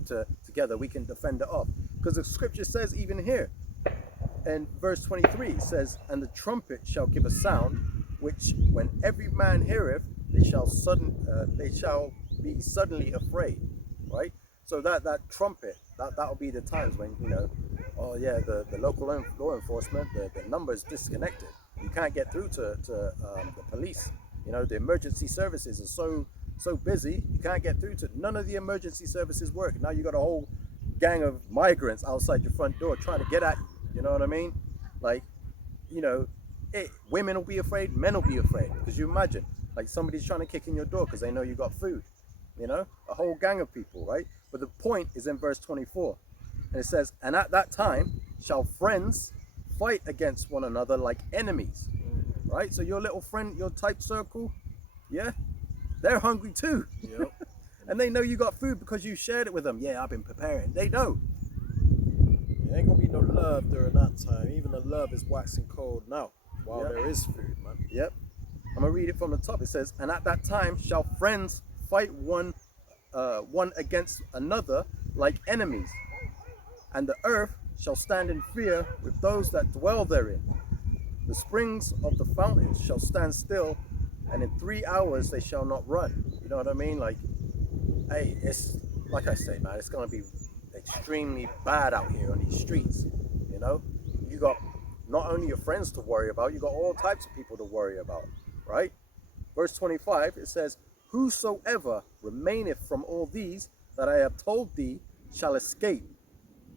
together, we can defend it off. Because the scripture says even here, and verse 23 says, "And the trumpet shall give a sound, which when every man heareth, they shall be suddenly afraid." Right? So that trumpet, that'll be the times when the local law enforcement, the numbers disconnected. You can't get through to the police. The emergency services are so busy, you can't get through to none of the emergency services work. Now you got a whole gang of migrants outside your front door trying to get at you. You know what I mean? Like, women will be afraid, men will be afraid. Because you imagine, like, somebody's trying to kick in your door because they know you got food. A whole gang of people, right? But the point is in verse 24. And it says, "And at that time shall friends fight against one another like enemies." Right? So your little friend, your tight circle, yeah, they're hungry too. Yep. And they know you got food because you shared it with them. Yeah, I've been preparing. They know. There ain't gonna be no love during that time. Even the love is waxing cold now. while Yep. there is food, man. Yep. I'm gonna read it from the top. It says, "And at that time shall friends fight one against another like enemies, and the earth shall stand in fear with those that dwell therein. The springs of the fountains shall stand still, and in 3 hours they shall not run." You know what I mean? Like, hey, it's like I say, man, it's gonna be extremely bad out here on these streets. You know, you got not only your friends to worry about, you got all types of people to worry about, right? Verse 25, it says, "Whosoever remaineth from all these that I have told thee shall escape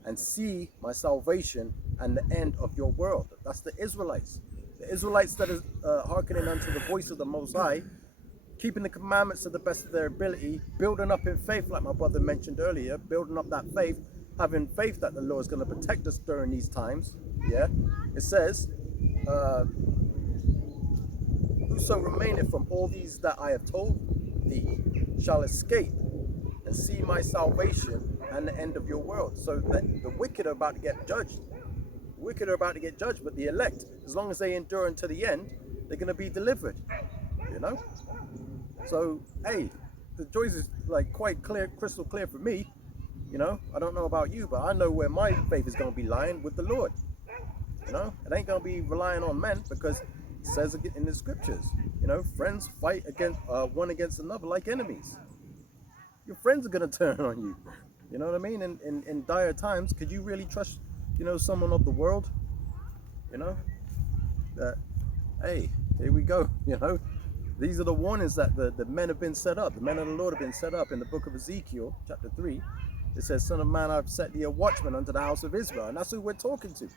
and see my salvation and the end of your world." That's the Israelites. The Israelites that is hearkening unto the voice of the Most High, keeping the commandments to the best of their ability, building up in faith, like my brother mentioned earlier, building up that faith, having faith that the Lord is going to protect us during these times. Yeah, it says, "Whoso remaineth from all these that I have told thee shall escape and see my salvation and the end of your world." So the wicked are about to get judged. The wicked are about to get judged, but the elect, as long as they endure unto the end, they're going to be delivered. You know? So, hey, the choice is like quite clear, crystal clear for me. You know, I don't know about you, but I know where my faith is going to be lying with the Lord. You know, it ain't going to be relying on men, because it says in the scriptures, you know, friends fight against one against another like enemies. Your friends are going to turn on you. You know what I mean? In dire times, could you really trust, you know, someone of the world? You know, that, hey, here we go. You know, these are the warnings that the men have been set up. The men of the Lord have been set up in the book of Ezekiel, chapter 3. It says, "Son of man, I've set thee a watchman unto the house of Israel." And that's who we're talking to.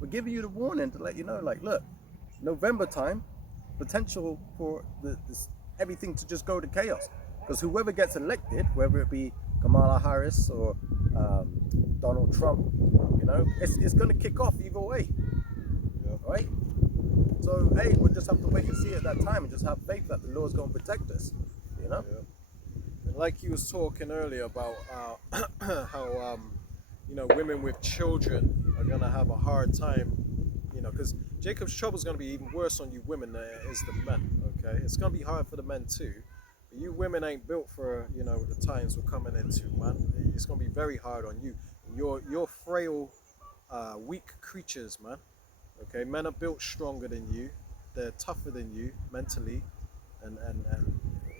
We're giving you the warning to let you know, like, look, November time, potential for everything to just go to chaos. Because whoever gets elected, whether it be Kamala Harris or Donald Trump, you know, it's going to kick off either way. Yep. Right? So, hey, we'll just have to wait and see at that time and just have faith that the Lord's going to protect us. You know? Yep. And like you was talking earlier about how you know, women with children are gonna have a hard time, you know, because Jacob's trouble is gonna be even worse on you women than it is the men. Okay, it's gonna be hard for the men too. But you women ain't built for, you know, the times we're coming into, man. It's gonna be very hard on you. You're frail, weak creatures, man. Okay, men are built stronger than you. They're tougher than you mentally, and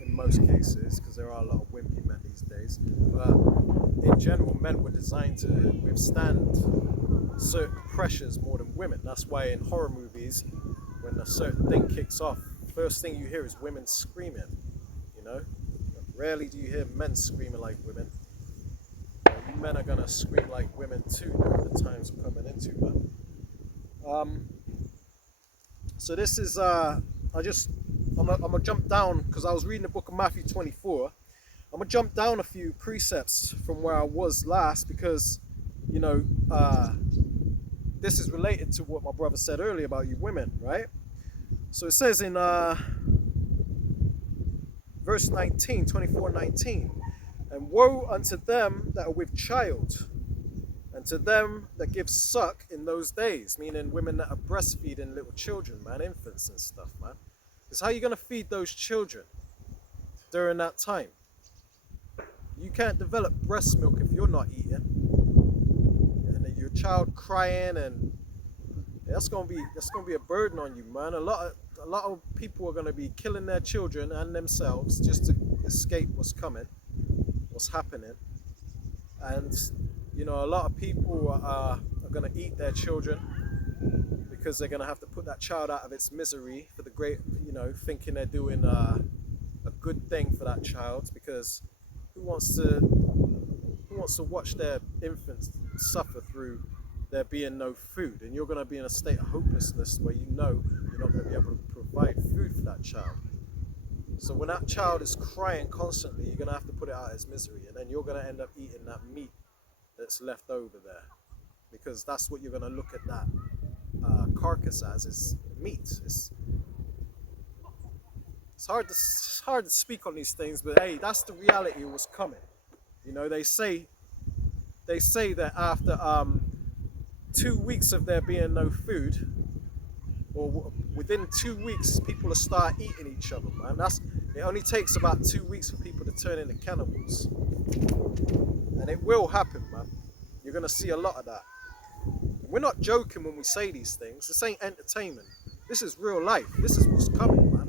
in most cases, because there are a lot of wimpy men these days. But in general, men were designed to withstand certain pressures more than women. That's why in horror movies, when a certain thing kicks off, first thing you hear is women screaming. You know, rarely do you hear men screaming like women. You men are gonna scream like women too during the times we're coming into, man. So this is I'm gonna jump down, because I was reading the book of Matthew 24. I'm gonna jump down a few precepts from where I was last, because, you know, this is related to what my brother said earlier about you women, right? So it says in verse 19, 24:19, "And woe unto them that are with child, and to them that give suck in those days," meaning women that are breastfeeding little children, man, infants and stuff, man. Because how are you going to feed those children during that time? You can't develop breast milk if you're not eating. And then your child crying, and that's gonna be a burden on you, man. A lot of people are gonna be killing their children and themselves just to escape what's coming, what's happening. And you know, a lot of people are gonna eat their children, because they're going to have to put that child out of its misery for the great, you know, thinking they're doing a good thing for that child, because who wants to watch their infants suffer through there being no food? And you're going to be in a state of hopelessness where you know you're not going to be able to provide food for that child. So when that child is crying constantly, you're going to have to put it out of its misery, and then you're going to end up eating that meat that's left over there, because that's what you're going to look at that carcass as, is meat. It's hard to speak on these things, but hey, that's the reality of what's coming. You know, they say that after 2 weeks of there being no food, or within 2 weeks, people will start eating each other, man. It only takes about 2 weeks for people to turn into cannibals. And it will happen, man. You're gonna see a lot of that. We're not joking when we say these things. This ain't entertainment. This is real life. This is what's coming, man.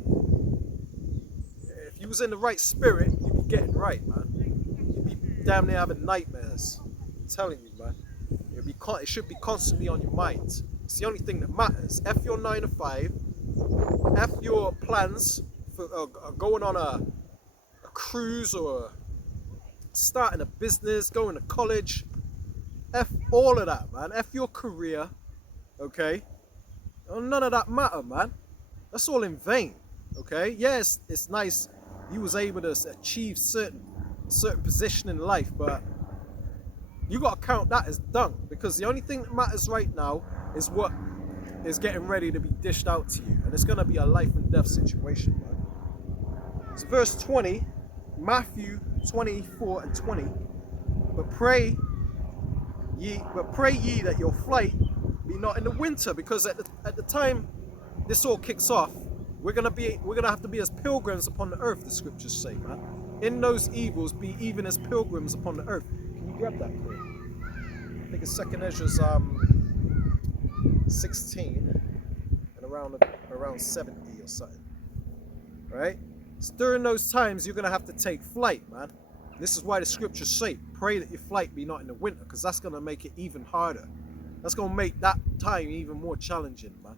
If you was in the right spirit, you'd be getting right, man. You'd be damn near having nightmares. I'm telling you, man. It should be constantly on your mind. It's the only thing that matters. F your 9 to 5. F your plans for going on a cruise or starting a business, going to college. F all of that, man. F your career, okay? None of that matter, man. That's all in vain, okay? Yes, it's nice you was able to achieve certain position in life, but you got to count that as dung, because the only thing that matters right now is what is getting ready to be dished out to you, and it's going to be a life and death situation, man. So verse 20, Matthew 24 and 20, but pray ye that your flight be not in the winter, because at the time this all kicks off, we're gonna have to be as pilgrims upon the earth, the scriptures say, man. In those evils, be even as pilgrims upon the earth. Can you grab that, please? I think it's 2nd Ezra's 16 and around 70 or something. Right? So during those times, you're gonna have to take flight, man. This is why the scriptures say, pray that your flight be not in the winter, because that's going to make it even harder. That's going to make that time even more challenging, man.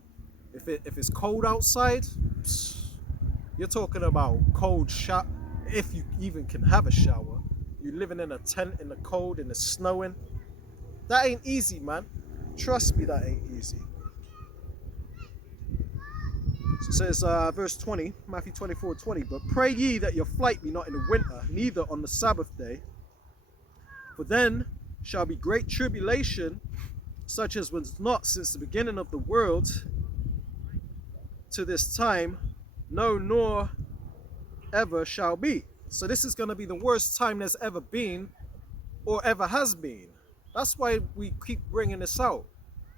If it's cold outside, you're talking about cold shower. If you even can have a shower, you're living in a tent in the cold and it's snowing. That ain't easy, man. Trust me, that ain't easy. So it says, verse 20, Matthew 24:20, but pray ye that your flight be not in the winter, neither on the Sabbath day. For then shall be great tribulation, such as was not since the beginning of the world to this time, no, nor ever shall be. So this is going to be the worst time there's ever been or ever has been. That's why we keep bringing this out,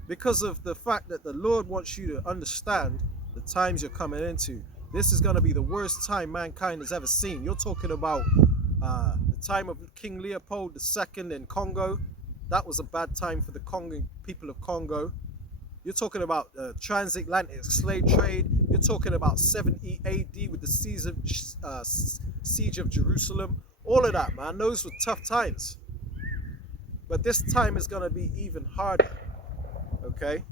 because of the fact that the Lord wants you to understand the times you're coming into. This is going to be the worst time mankind has ever seen. You're talking about the time of King Leopold II in Congo. That was a bad time for the people of Congo. You're talking about transatlantic slave trade. You're talking about 70 AD with the siege of Jerusalem. All of that, man. Those were tough times. But this time is going to be even harder. Okay?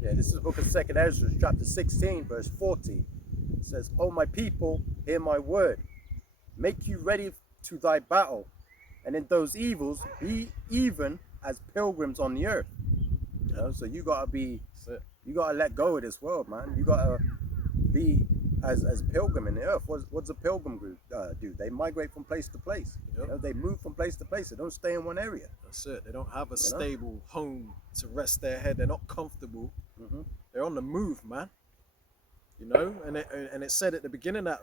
Yeah, this is the book of 2nd Ezra, chapter 16, verse 40. It says, O my people, hear my word. Make you ready to thy battle, and in those evils be even as pilgrims on the earth. You know, so you gotta let go of this world, man. You gotta be as pilgrim in the earth. What's a pilgrim group do? They migrate from place to place. Yep. You know, they move from place to place. They don't stay in one area. That's it. They don't have a stable home to rest their head. They're not comfortable. Mm-hmm. They're on the move, man. You know, and it said at the beginning of that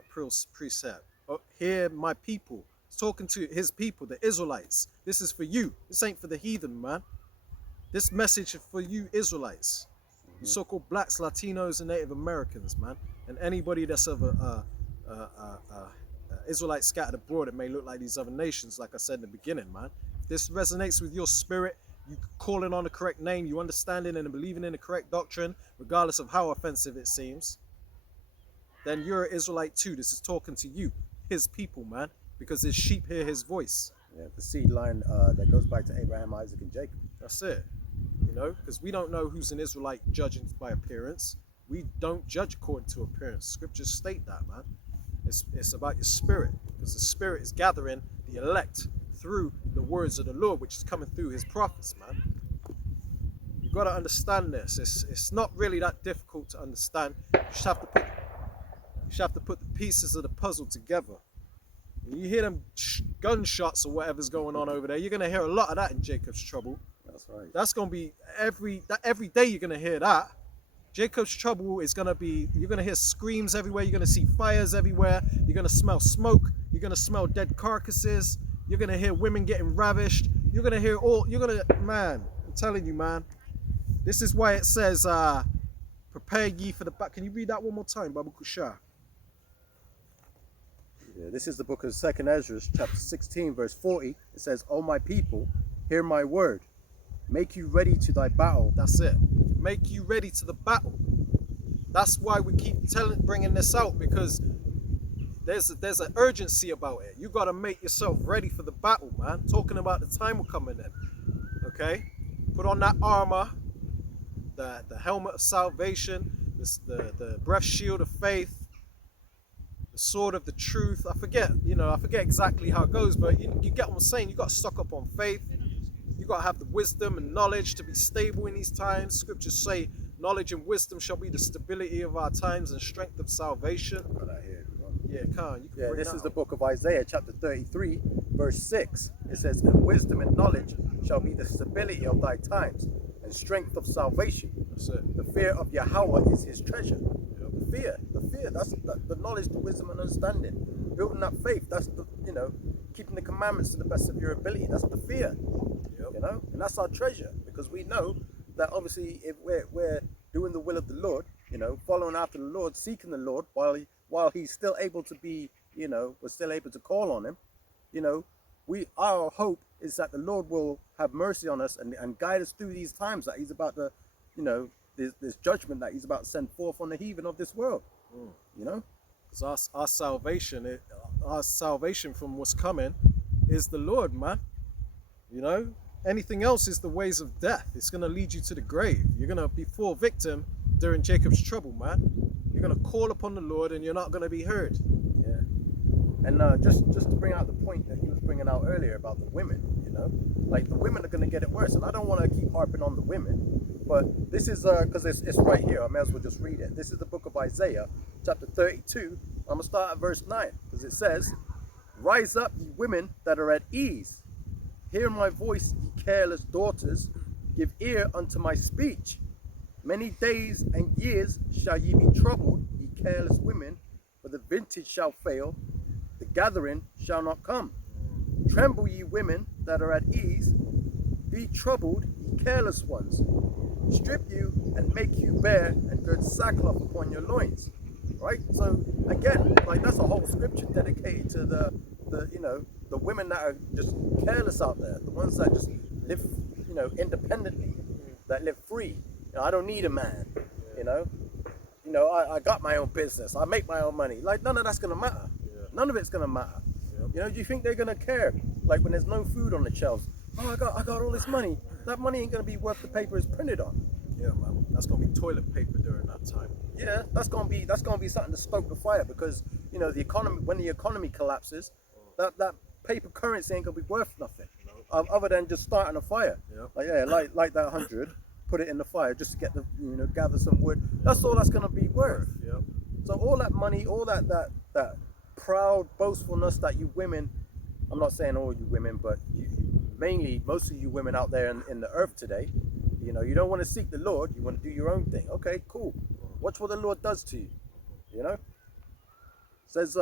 precept, oh, hear my people. It's talking to his people, the Israelites. This is for you. This ain't for the heathen, man. This message is for you Israelites. You so-called blacks, Latinos, and Native Americans, man. And anybody that's of Israelite scattered abroad, it may look like these other nations, like I said in the beginning, man. If this resonates with your spirit, you calling on the correct name, you understanding and believing in the correct doctrine, regardless of how offensive it seems, then you're an Israelite too. This is talking to you, his people, man, because his sheep hear his voice. Yeah, the seed line that goes back to Abraham, Isaac, and Jacob. That's it. You know, because we don't know who's an Israelite judging by appearance. We don't judge according to appearance. Scriptures state that, man. It's about your spirit, because the spirit is gathering the elect through the words of the Lord, which is coming through his prophets, man. You've got to understand this. It's not really that difficult to understand. You just have to put the pieces of the puzzle together. When you hear them gunshots or whatever's going on over there, you're going to hear a lot of that in Jacob's Trouble. That's right. That's going to be every day you're going to hear that. Jacob's Trouble is going to be, you're going to hear screams everywhere. You're going to see fires everywhere. You're going to smell smoke. You're going to smell dead carcasses. You're going to hear women getting ravished. You're going to hear man, I'm telling you, man. This is why it says, Prepare ye for the battle. Can you read that one more time, Babu Kusha? Yeah, this is the book of 2nd Ezra, chapter 16, verse 40. It says, "O my people, hear my word. Make you ready to thy battle." That's it. Make you ready to the battle. That's why we keep bringing this out, because there's an urgency about it. You got to make yourself ready for the battle, man. Talking about the time we're coming in. Okay? Put on that armor, the helmet of salvation, the breast shield of faith, the sword of the truth. I forget exactly how it goes, but you get what I'm saying. You got to stock up on faith. You got to have the wisdom and knowledge to be stable in these times. Scriptures say knowledge and wisdom shall be the stability of our times and strength of salvation. Got that here, bro. Yeah, Khan, you can Yeah, bring this that is the up. book of Isaiah, chapter 33, verse 6. It says, "And wisdom and knowledge shall be the stability of thy times, and strength of salvation. That's it. The fear of Yahweh is his treasure." The fear, that's the knowledge, the wisdom and understanding. Building that faith, that's keeping the commandments to the best of your ability. That's the fear, and that's our treasure, because we know that obviously if we're doing the will of the Lord, following after the Lord, seeking the Lord while he's still able to be, we're still able to call on him, our hope is that the Lord will have mercy on us and guide us through these times that he's about to, this judgment that he's about to send forth on the heathen of this world. Because our salvation from what's coming is the Lord, man. Anything else is the ways of death. It's going to lead you to the grave. You're going to be full victim during Jacob's trouble, man. You're going to call upon the Lord and you're not going to be heard. Yeah. And just to bring out the point that he was bringing out earlier about the women, like the women are going to get it worse. And I don't want to keep harping on the women, but this is, because it's right here, I may as well just read it. This is the book of Isaiah, chapter 32. I'm going to start at verse 9, because it says, "Rise up, ye women that are at ease. Hear my voice, ye careless daughters. Give ear unto my speech. Many days and years shall ye be troubled, ye careless women, for the vintage shall fail, the gathering shall not come. Tremble, ye women that are at ease. Be troubled, ye careless ones. Strip you and make you bare, and gird sackcloth upon your loins." Right? So again, like that's a whole scripture dedicated to the women that are just careless out there, the ones that just live, independently, that live free. I don't need a man. I got my own business. I make my own money. Like none of that's gonna matter. Yeah. None of it's gonna matter. Yep. Do you think they're gonna care? Like when there's no food on the shelves. Oh, I got all this money. That money ain't gonna be worth the paper it's printed on. Yeah, man. That's going to be toilet paper during that time. Yeah, that's gonna be something to stoke the fire, because the economy, when the economy collapses, that paper currency ain't gonna be worth nothing, other than just starting a fire. Yep. Like that 100, put it in the fire just to get the gather some wood. That's all that's gonna be worth. Yep. So all that money, all that proud boastfulness that you women, I'm not saying all you women, but mainly most of you women out there in the earth today, you don't want to seek the Lord, you want to do your own thing. Okay, cool. Watch what the Lord does to you. Says,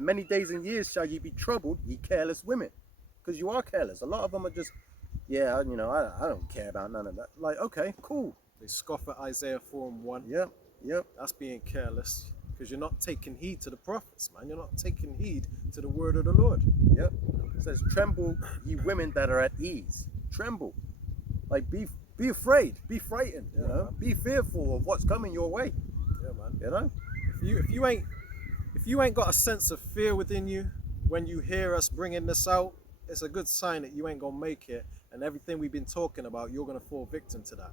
many days and years shall ye be troubled, ye careless women. Because you are careless. A lot of them are just, I don't care about none of that. Like, okay, cool. They scoff at Isaiah 4:1. Yep. That's being careless, because you're not taking heed to the prophets, man. You're not taking heed to the word of the Lord. Yep. It says, "Tremble, ye women that are at ease." Tremble. Like, be afraid, be frightened, be fearful of what's coming your way. Yeah, man. If If you ain't got a sense of fear within you when you hear us bringing this out, it's a good sign that you ain't gonna make it, and everything we've been talking about, you're gonna fall victim to that.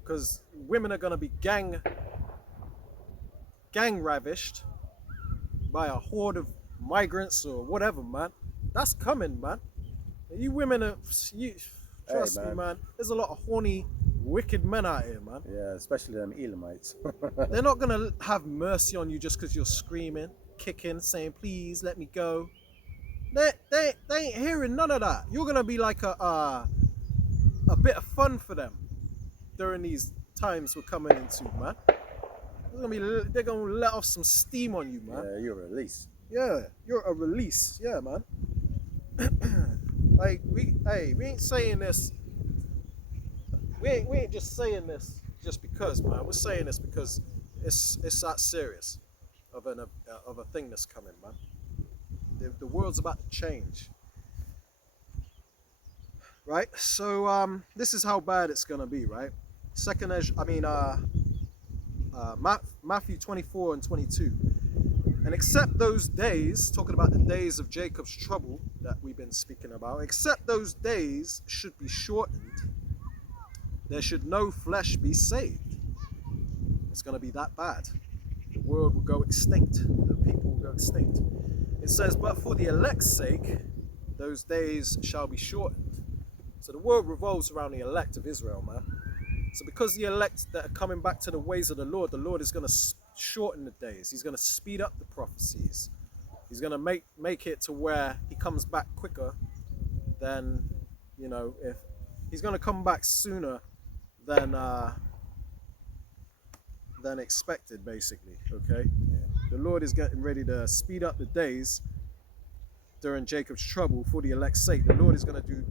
Because women are gonna be gang ravished by a horde of migrants or whatever, man. That's coming, man. You women are, trust me, man. There's a lot of horny, wicked men out here, man. Yeah, especially them Elamites. They're not gonna have mercy on you just because you're screaming, kicking, saying, "Please let me go." They ain't hearing none of that. You're gonna be like a bit of fun for them during these times we're coming into, man. They're gonna let off some steam on you, man. Yeah, you're released. Yeah, you're a release. Yeah, man. Like we ain't saying this. We ain't just saying this just because, man. We're saying this because it's that serious of a thing that's coming, man. The world's about to change, right? So this is how bad it's gonna be, right? Matthew 24 and 22. And except those days, talking about the days of Jacob's trouble that we've been speaking about, except those days should be shortened, there should no flesh be saved. It's going to be that bad. The world will go extinct. The people will go extinct. It says, but for the elect's sake, those days shall be shortened. So the world revolves around the elect of Israel, man. So because the elect that are coming back to the ways of the Lord is going to shorten the days. He's going to speed up the prophecies. He's going to make it to where he comes back quicker than, if he's going to come back sooner than expected, basically. Okay, the Lord is getting ready to speed up the days during Jacob's trouble for the elect's sake. The Lord is going to do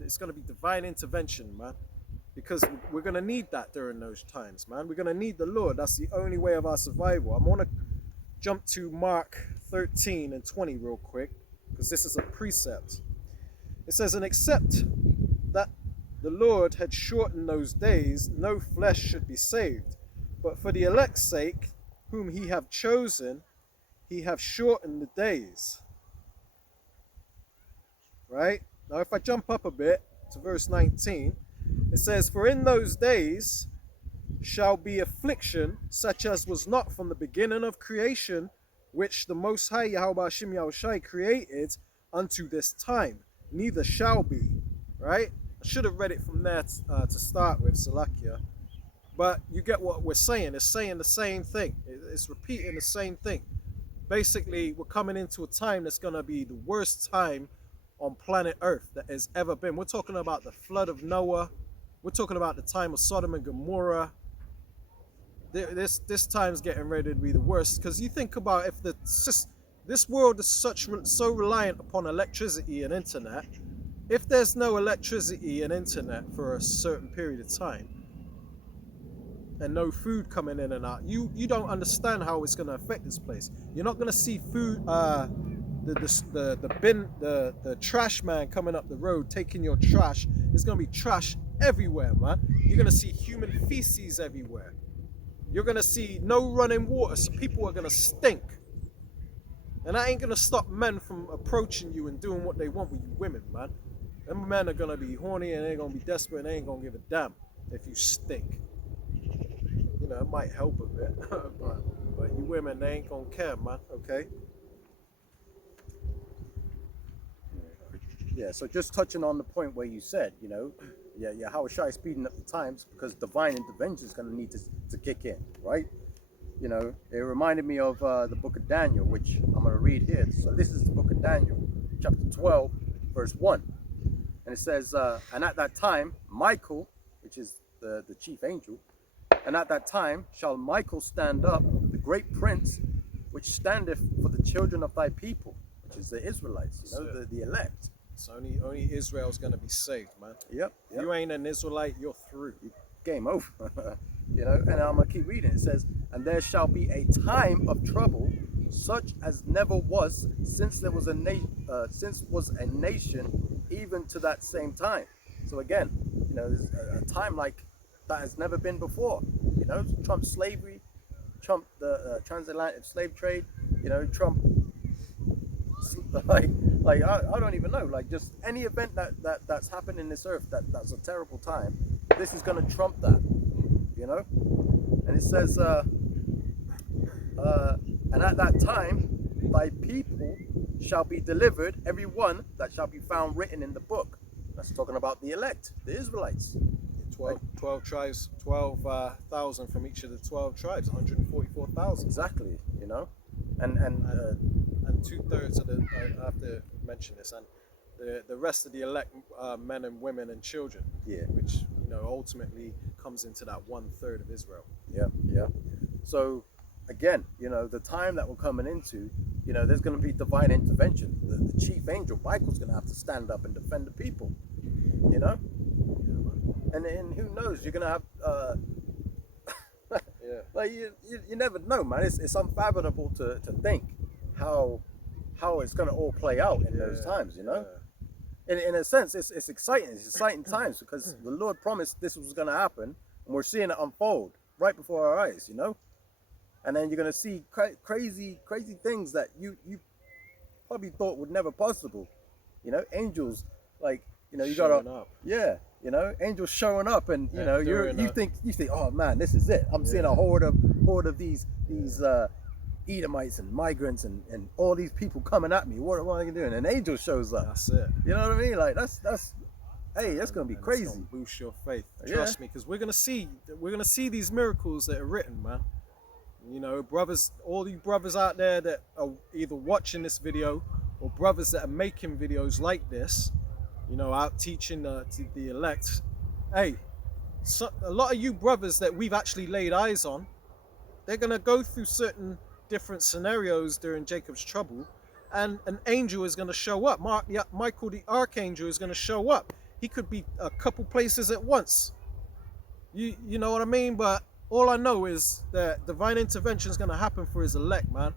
it's going to be divine intervention, man. Because we're going to need that during those times, man. We're going to need the Lord. That's the only way of our survival. I'm going to jump to Mark 13 and 20 real quick, because this is a precept. It says, and except that the Lord had shortened those days, no flesh should be saved. But for the elect's sake, whom he have chosen, he have shortened the days. Right? Now if I jump up a bit to verse 19, it says, for in those days shall be affliction, such as was not from the beginning of creation, which the Most High Yahweh Hashem Yahushai created unto this time, neither shall be. Right? I should have read it from there to start with, Salakia. But you get what we're saying. It's saying the same thing. It's repeating the same thing. Basically, we're coming into a time that's going to be the worst time on planet Earth that has ever been. We're talking about the flood of Noah. We're talking about the time of Sodom and Gomorrah. This time's getting ready to be the worst, because you think about if this world is so reliant upon electricity and internet. If there's no electricity and internet for a certain period of time, and no food coming in and out, you don't understand how it's going to affect this place. You're not going to see food. The trash man coming up the road taking your trash. There's going to be trash everywhere, man. You're going to see human feces everywhere. You're going to see no running water, so people are going to stink. And that ain't going to stop men from approaching you and doing what they want with you women, man. Them men are going to be horny and they're going to be desperate and they ain't going to give a damn if you stink. It might help a bit, but you women, they ain't going to care, man, okay? Yeah, so just touching on the point where you said, how Shai is speeding up the times because divine intervention is going to need to kick in, right? It reminded me of the book of Daniel, which I'm going to read here. So this is the book of Daniel, chapter 12, verse 1. And it says, and at that time, Michael, which is the chief angel, and at that time shall Michael stand up, the great prince, which standeth for the children of thy people, which is the Israelites, the elect. So only Israel's going to be saved, man. Yep. You ain't an Israelite, you're through. Game over. And I'm going to keep reading. It says, and there shall be a time of trouble, such as never was since there was a nation, even to that same time. So again, there's a time like that has never been before. Trump slavery, Trump the transatlantic slave trade, Trump like I don't even know, like just any event that's happened in this earth that's a terrible time, this is going to trump that, and it says and at that time thy people shall be delivered, every one that shall be found written in the book. That's talking about the elect, the Israelites. 12 tribes, 12,000 from each of the 12 tribes, 144,000. Exactly, and 2/3 of the, I have to mention this, and the rest of the elect men and women and children, which ultimately comes into that 1/3 of Israel. Yeah. So again, the time that we're coming into, there's going to be divine intervention. The chief angel Michael's going to have to stand up and defend the people, and who knows, you're going to have Like you never know, man. It's unfathomable to think how it's gonna all play out in those times, you know. In a sense, it's exciting. It's exciting times because the Lord promised this was gonna happen, and we're seeing it unfold right before our eyes, you know. And then you're gonna see crazy things that you probably thought would never possible, you know. Angels, like, you know, you Showing gotta up. yeah, you know, angels showing up, and you know, during you a- think, oh man, this is it. I'm seeing a horde of these Edomites and migrants and all these people coming at me. What am I doing? And an angel shows up. That's it. You know what I mean? Like that's hey, that's gonna be And it's crazy. gonna boost your faith. Yeah. Trust me, because we're gonna see these miracles that are written, man. You know, brothers, all you brothers out there that are either watching this video or brothers that are making videos like this, you know, out teaching to the elect. Hey, a lot of you brothers that we've actually laid eyes on, they're gonna go through certain different scenarios during Jacob's trouble, and an angel is gonna show up. Michael the archangel is gonna show up. He could be a couple places at once. You know what I mean? But all I know is that divine intervention is gonna happen for his elect, man.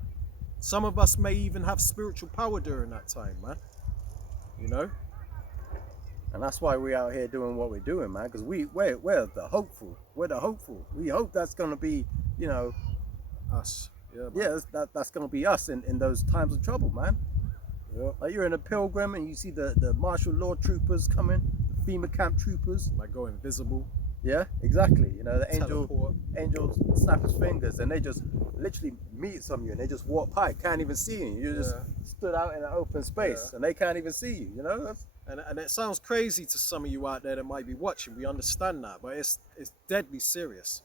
Some of us may even have spiritual power during that time, man. You know? And that's why we're out here doing what we're doing, man. Because we're the hopeful. We're the hopeful. We hope that's gonna be, you know, Us. Yeah, man. yeah, that's gonna be us in those times of trouble, man. Yeah. Like you're in a pilgrim and you see the martial law troopers coming, FEMA camp troopers. Might go invisible. Yeah, exactly. You know, the Teleport. angels snap his fingers and they just literally meet some of you and they just walk by, can't even see you. You just stood out in an open space and they can't even see you. You know, that's, And it sounds crazy to some of you out there that might be watching. We understand that, but it's deadly serious.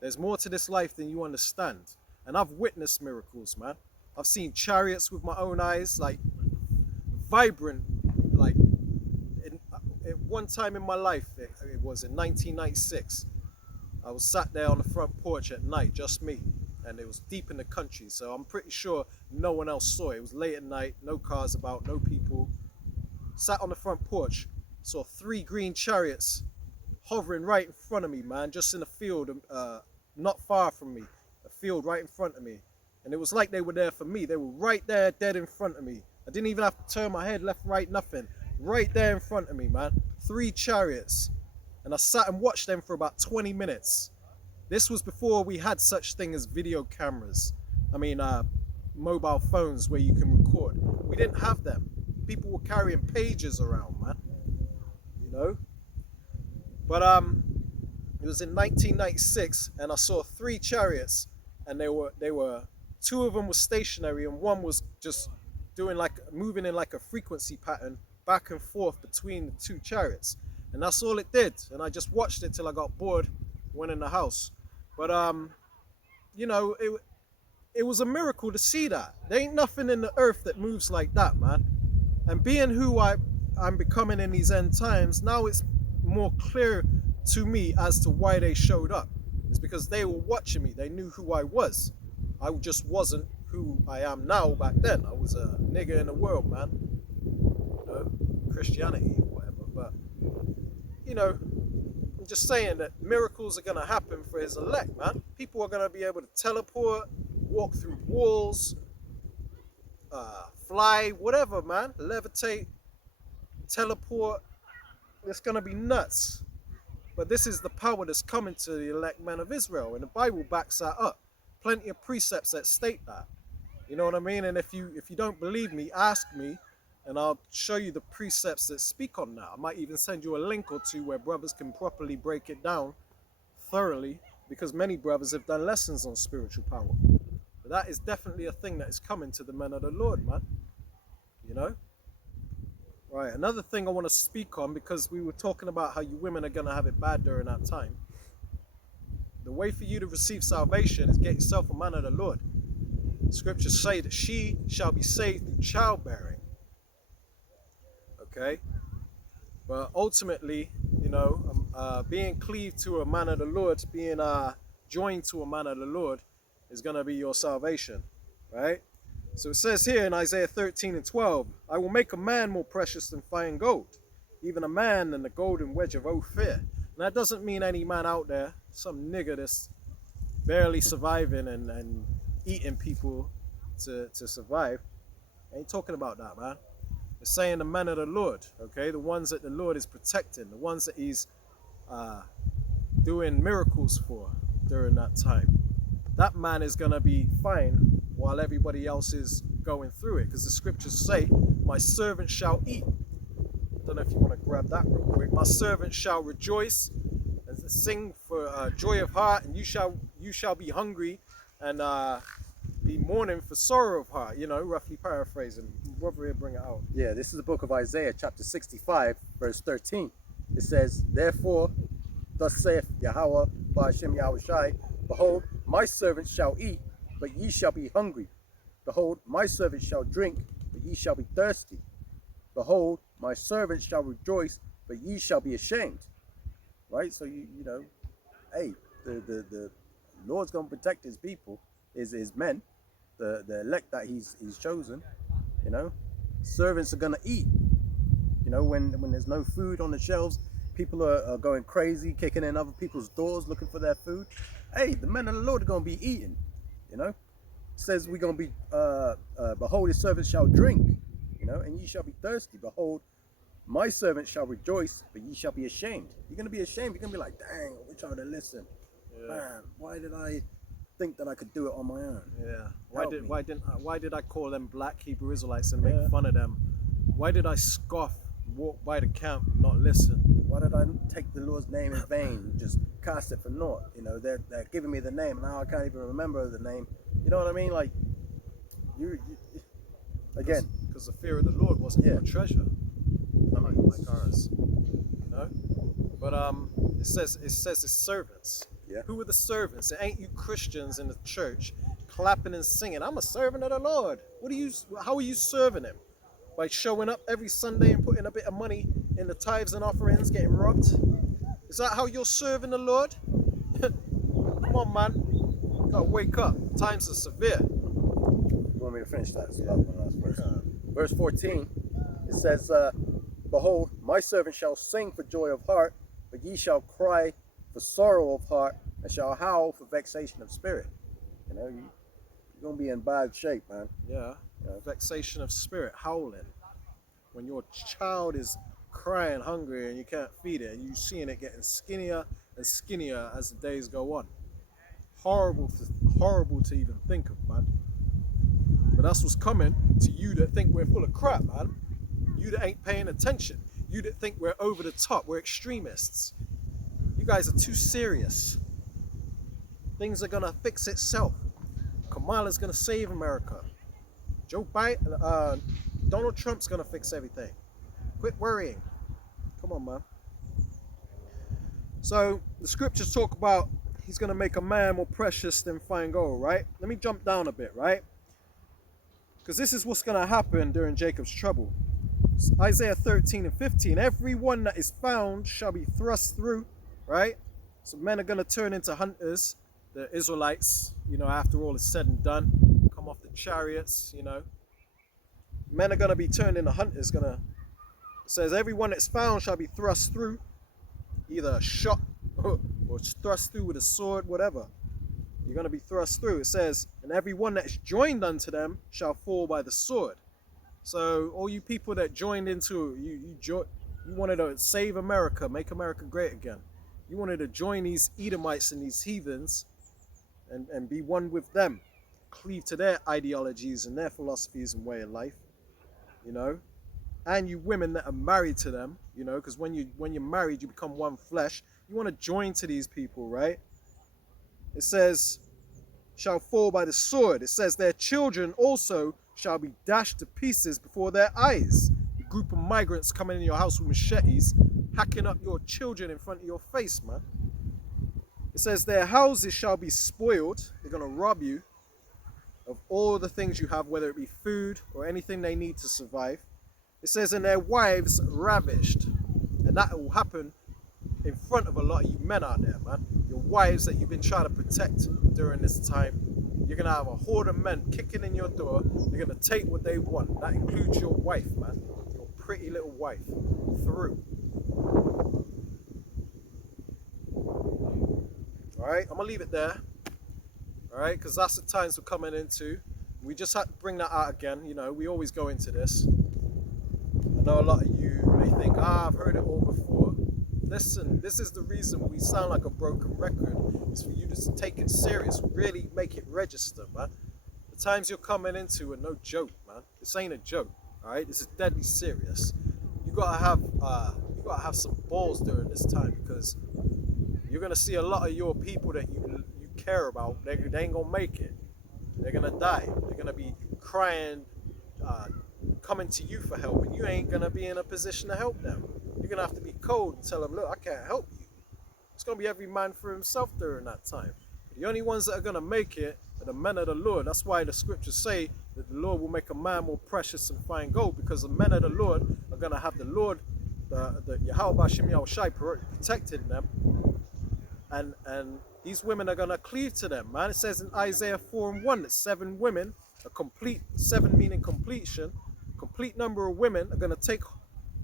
There's more to this life than you understand. And I've witnessed miracles, man. I've seen chariots with my own eyes, like vibrant, like at one time in my life, it was in 1996. I was sat there on the front porch at night, just me, and it was deep in the country, so I'm pretty sure no one else saw it. It was late at night, no cars about, no people. Sat on the front porch, saw 3 green chariots hovering right in front of me, man, just in a field, not far from me, a field right in front of me. And it was like they were there for me. They were right there, dead in front of me. I didn't even have to turn my head left, right, nothing. Right there in front of me, man. 3 chariots. And I sat and watched them for about 20 minutes. This was before we had such thing as video cameras. I mean, mobile phones where you can record. We didn't have them. People were carrying pages around, man. You know? But it was in 1996, and I saw 3 chariots, and they were 2 of them were stationary, and one was just doing like moving in like a frequency pattern back and forth between the 2 chariots, and that's all it did. And I just watched it till I got bored, went in the house. But you know, it was a miracle to see that. There ain't nothing in the earth that moves like that, man. And being who I'm becoming in these end times, now it's more clear to me as to why they showed up. It's because they were watching me. They knew who I was. I just wasn't who I am now back then. I was a nigger in the world, man. You know, Christianity or whatever. But, you know, I'm just saying that miracles are going to happen for his elect, man. People are going to be able to teleport, walk through walls, fly, whatever, man. Levitate, teleport. It's going to be nuts. But this is the power that's coming to the elect men of Israel, and the Bible backs that up. Plenty of precepts that state that. You know what I mean? And if you don't believe me, ask me, and I'll show you the precepts that speak on that. I might even send you a link or 2 where brothers can properly break it down thoroughly, because many brothers have done lessons on spiritual power. But that is definitely a thing that is coming to the men of the Lord, man. You know? Right, another thing I want to speak on, because we were talking about how you women are going to have it bad during that time. The way for you to receive salvation is get yourself a man of the Lord. Scriptures say that she shall be saved through childbearing. Okay? But ultimately, you know, being cleaved to a man of the Lord, being joined to a man of the Lord is going to be your salvation. Right? So it says here in Isaiah 13:12, I will make a man more precious than fine gold, even a man than the golden wedge of Ophir. And that doesn't mean any man out there, some nigger that's barely surviving and eating people to survive. Ain't talking about that, man. It's saying the men of the Lord, okay? The ones that the Lord is protecting, the ones that he's doing miracles for during that time. That man is going to be fine while everybody else is going through it, because the scriptures say, my servant shall eat. I don't know if you want to grab that real quick. My servant shall rejoice and sing for joy of heart, and you shall be hungry and be mourning for sorrow of heart, you know, roughly paraphrasing. Brother here, bring it out. Yeah, this is the book of Isaiah, chapter 65, verse 13. It says, therefore, thus saith Yahweh, Ba'ashem Yahushai, behold, my servant shall eat, but ye shall be hungry. Behold, my servant shall drink, but ye shall be thirsty. Behold, my servant shall rejoice, but ye shall be ashamed. Right? So, you know, hey, the Lord's going to protect his people, his men, the elect that he's chosen, you know. Servants are going to eat. You know, when there's no food on the shelves, people are going crazy, kicking in other people's doors looking for their food. Hey, the men of the Lord are going to be eating, you know. It says we're going to be, behold, his servants shall drink, you know, and ye shall be thirsty. Behold, my servant shall rejoice, but ye shall be ashamed. You're going to be ashamed. You're going to be like, dang, we tried to listen. Yeah. Man, why did I think that I could do it on my own? Yeah. Why did I call them black Hebrew Israelites and make fun of them? Why did I scoff, walk by the camp, not listen? Why did I take the Lord's name in vain and just cast it for naught? You know, they're giving me the name, and now I can't even remember the name. You know what I mean? Like, you again. Because the fear of the Lord wasn't your treasure. Like ours. You know? But it says it's servants. Yeah. Who are the servants? It ain't you Christians in the church clapping and singing, I'm a servant of the Lord. How are you serving him? By showing up every Sunday and putting a bit of money in the tithes and offerings, getting robbed? Is that how you're serving the Lord? Come on, man. You gotta wake up. Times are severe. You want me to finish that? So that one last verse. Verse 14, it says, behold, my servant shall sing for joy of heart, but ye shall cry for sorrow of heart, and shall howl for vexation of spirit. You know, you're going to be in bad shape, man. Yeah. Vexation of spirit, howling. When your child is crying hungry and you can't feed it, and you're seeing it getting skinnier and skinnier as the days go on. Horrible to even think of, man. But that's what's coming to you that think we're full of crap, man. You that ain't paying attention. You that think we're over the top, we're extremists. You guys are too serious. Things are gonna fix itself. Kamala's gonna save America. Joe Biden, Donald Trump's gonna fix everything. Quit worrying. Come on, man. So the scriptures talk about he's gonna make a man more precious than fine gold, right? Let me jump down a bit, right? Because this is what's gonna happen during Jacob's trouble. Isaiah 13 and 15. Everyone that is found shall be thrust through, right? So men are gonna turn into hunters. The Israelites, you know, after all is said and done, come off the chariots, you know. Men are going to be turned into hunters. It says everyone that's found shall be thrust through, either shot or thrust through with a sword, whatever. You're going to be thrust through. It says, and everyone that's joined unto them shall fall by the sword. So all you people that joined into, you wanted to save America, make America great again. You wanted to join these Edomites and these heathens and be one with them, cleave to their ideologies and their philosophies and way of life, you know. And you women that are married to them, you know, because when you're married, you become one flesh. You want to join to these people, right? It says, shall fall by the sword. It says their children also shall be dashed to pieces before their eyes. A group of migrants coming in your house with machetes, hacking up your children in front of your face, man. It says their houses shall be spoiled. They're going to rob you of all the things you have, whether it be food or anything they need to survive. It says, and their wives ravished. And that will happen in front of a lot of you men out there, man. Your wives that you've been trying to protect during this time. You're going to have a horde of men kicking in your door. They're going to take what they want. That includes your wife, man. Your pretty little wife. Through. Alright, I'm going to leave it there. all right? Because that's the times we're coming into. We just had to bring that out again. You know, we always go into this. I know a lot of you may think, I've heard it all before. Listen, this is the reason we sound like a broken record. It's for you to take it serious, really make it register, man. The times you're coming into are no joke, man. This ain't a joke, all right? This is deadly serious. You gotta have some balls during this time, because you're gonna see a lot of your people that you care about. They ain't gonna make it. They're gonna die. They're gonna be crying, coming to you for help, and you ain't gonna be in a position to help them. You're gonna have to be cold and tell them, look, I can't help you. It's gonna be every man for himself during that time. The only ones that are gonna make it are the men of the Lord. That's why the scriptures say that the Lord will make a man more precious than fine gold, because the men of the Lord are gonna have the Lord, the Yahweh Shem Yahushai protecting them, and these women are gonna cleave to them, man. It says in Isaiah 4:1 that 7 women, seven meaning completion, complete number of women are gonna take,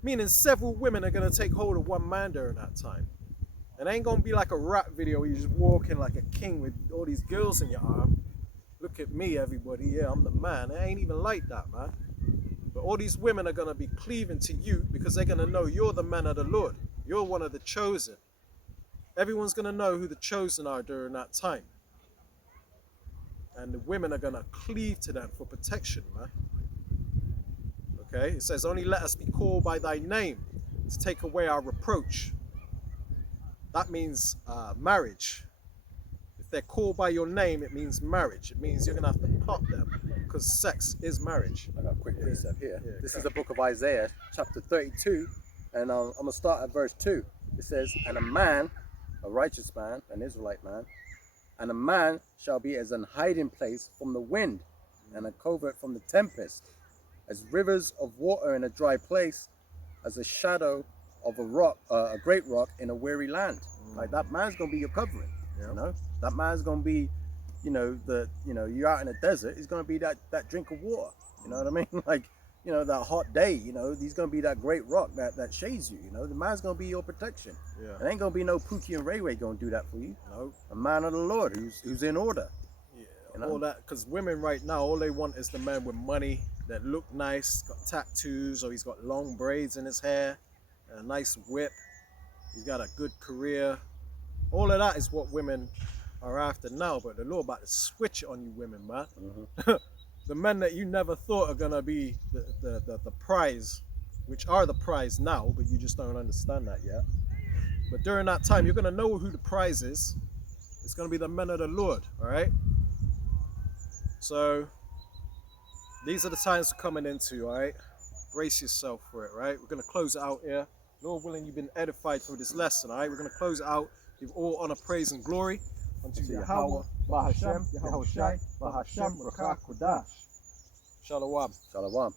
meaning several women are gonna take hold of one man during that time. It ain't gonna be like a rap video where you just walking like a king with all these girls in your arm. Look at me, everybody, yeah, I'm the man. It ain't even like that, man. But all these women are gonna be cleaving to you because they're gonna know you're the man of the Lord. You're one of the chosen. Everyone's gonna know who the chosen are during that time. And the women are gonna cleave to them for protection, man. Okay, it says, only let us be called by thy name to take away our reproach. That means marriage. If they're called by your name, it means marriage. It means you're gonna have to pop them, because sex is marriage. I got a quick precept here. Yeah, This is the book of Isaiah, chapter 32, and I'm going to start at verse 2. It says, and a man, a righteous man, an Israelite man, and a man shall be as an hiding place from the wind, and a covert from the tempest, as rivers of water in a dry place, as a shadow of a rock, a great rock in a weary land. Like, that man's going to be your covering. You know, that man's going to be, you're out in a desert, he's going to be that drink of water. You know what I mean? Like, that hot day, he's going to be that great rock that shades you. The man's going to be your protection. Yeah. It ain't going to be no Pookie and Ray Ray going to do that for you. No. A man of the Lord who's in order. Yeah, all that, because women right now, all they want is the man with money that look nice, got tattoos, or he's got long braids in his hair, a nice whip, he's got a good career. All of that is what women are after now, but the Lord about to switch it on you women, man. Mm-hmm. The men that you never thought are gonna be the prize, which are the prize now, but you just don't understand that yet. But during that time, you're gonna know who the prize is. It's gonna be the men of the Lord, all right? So these are the times we're coming into, all right? Brace yourself for it, right? We're gonna close it out here. Lord willing, you've been edified through this lesson, all right? We're gonna close it out. Give all honor, praise, and glory unto Yahweh, Bahashem, Yahushai, Bahashem, Rakah, Kodash. Shalom. Shalom.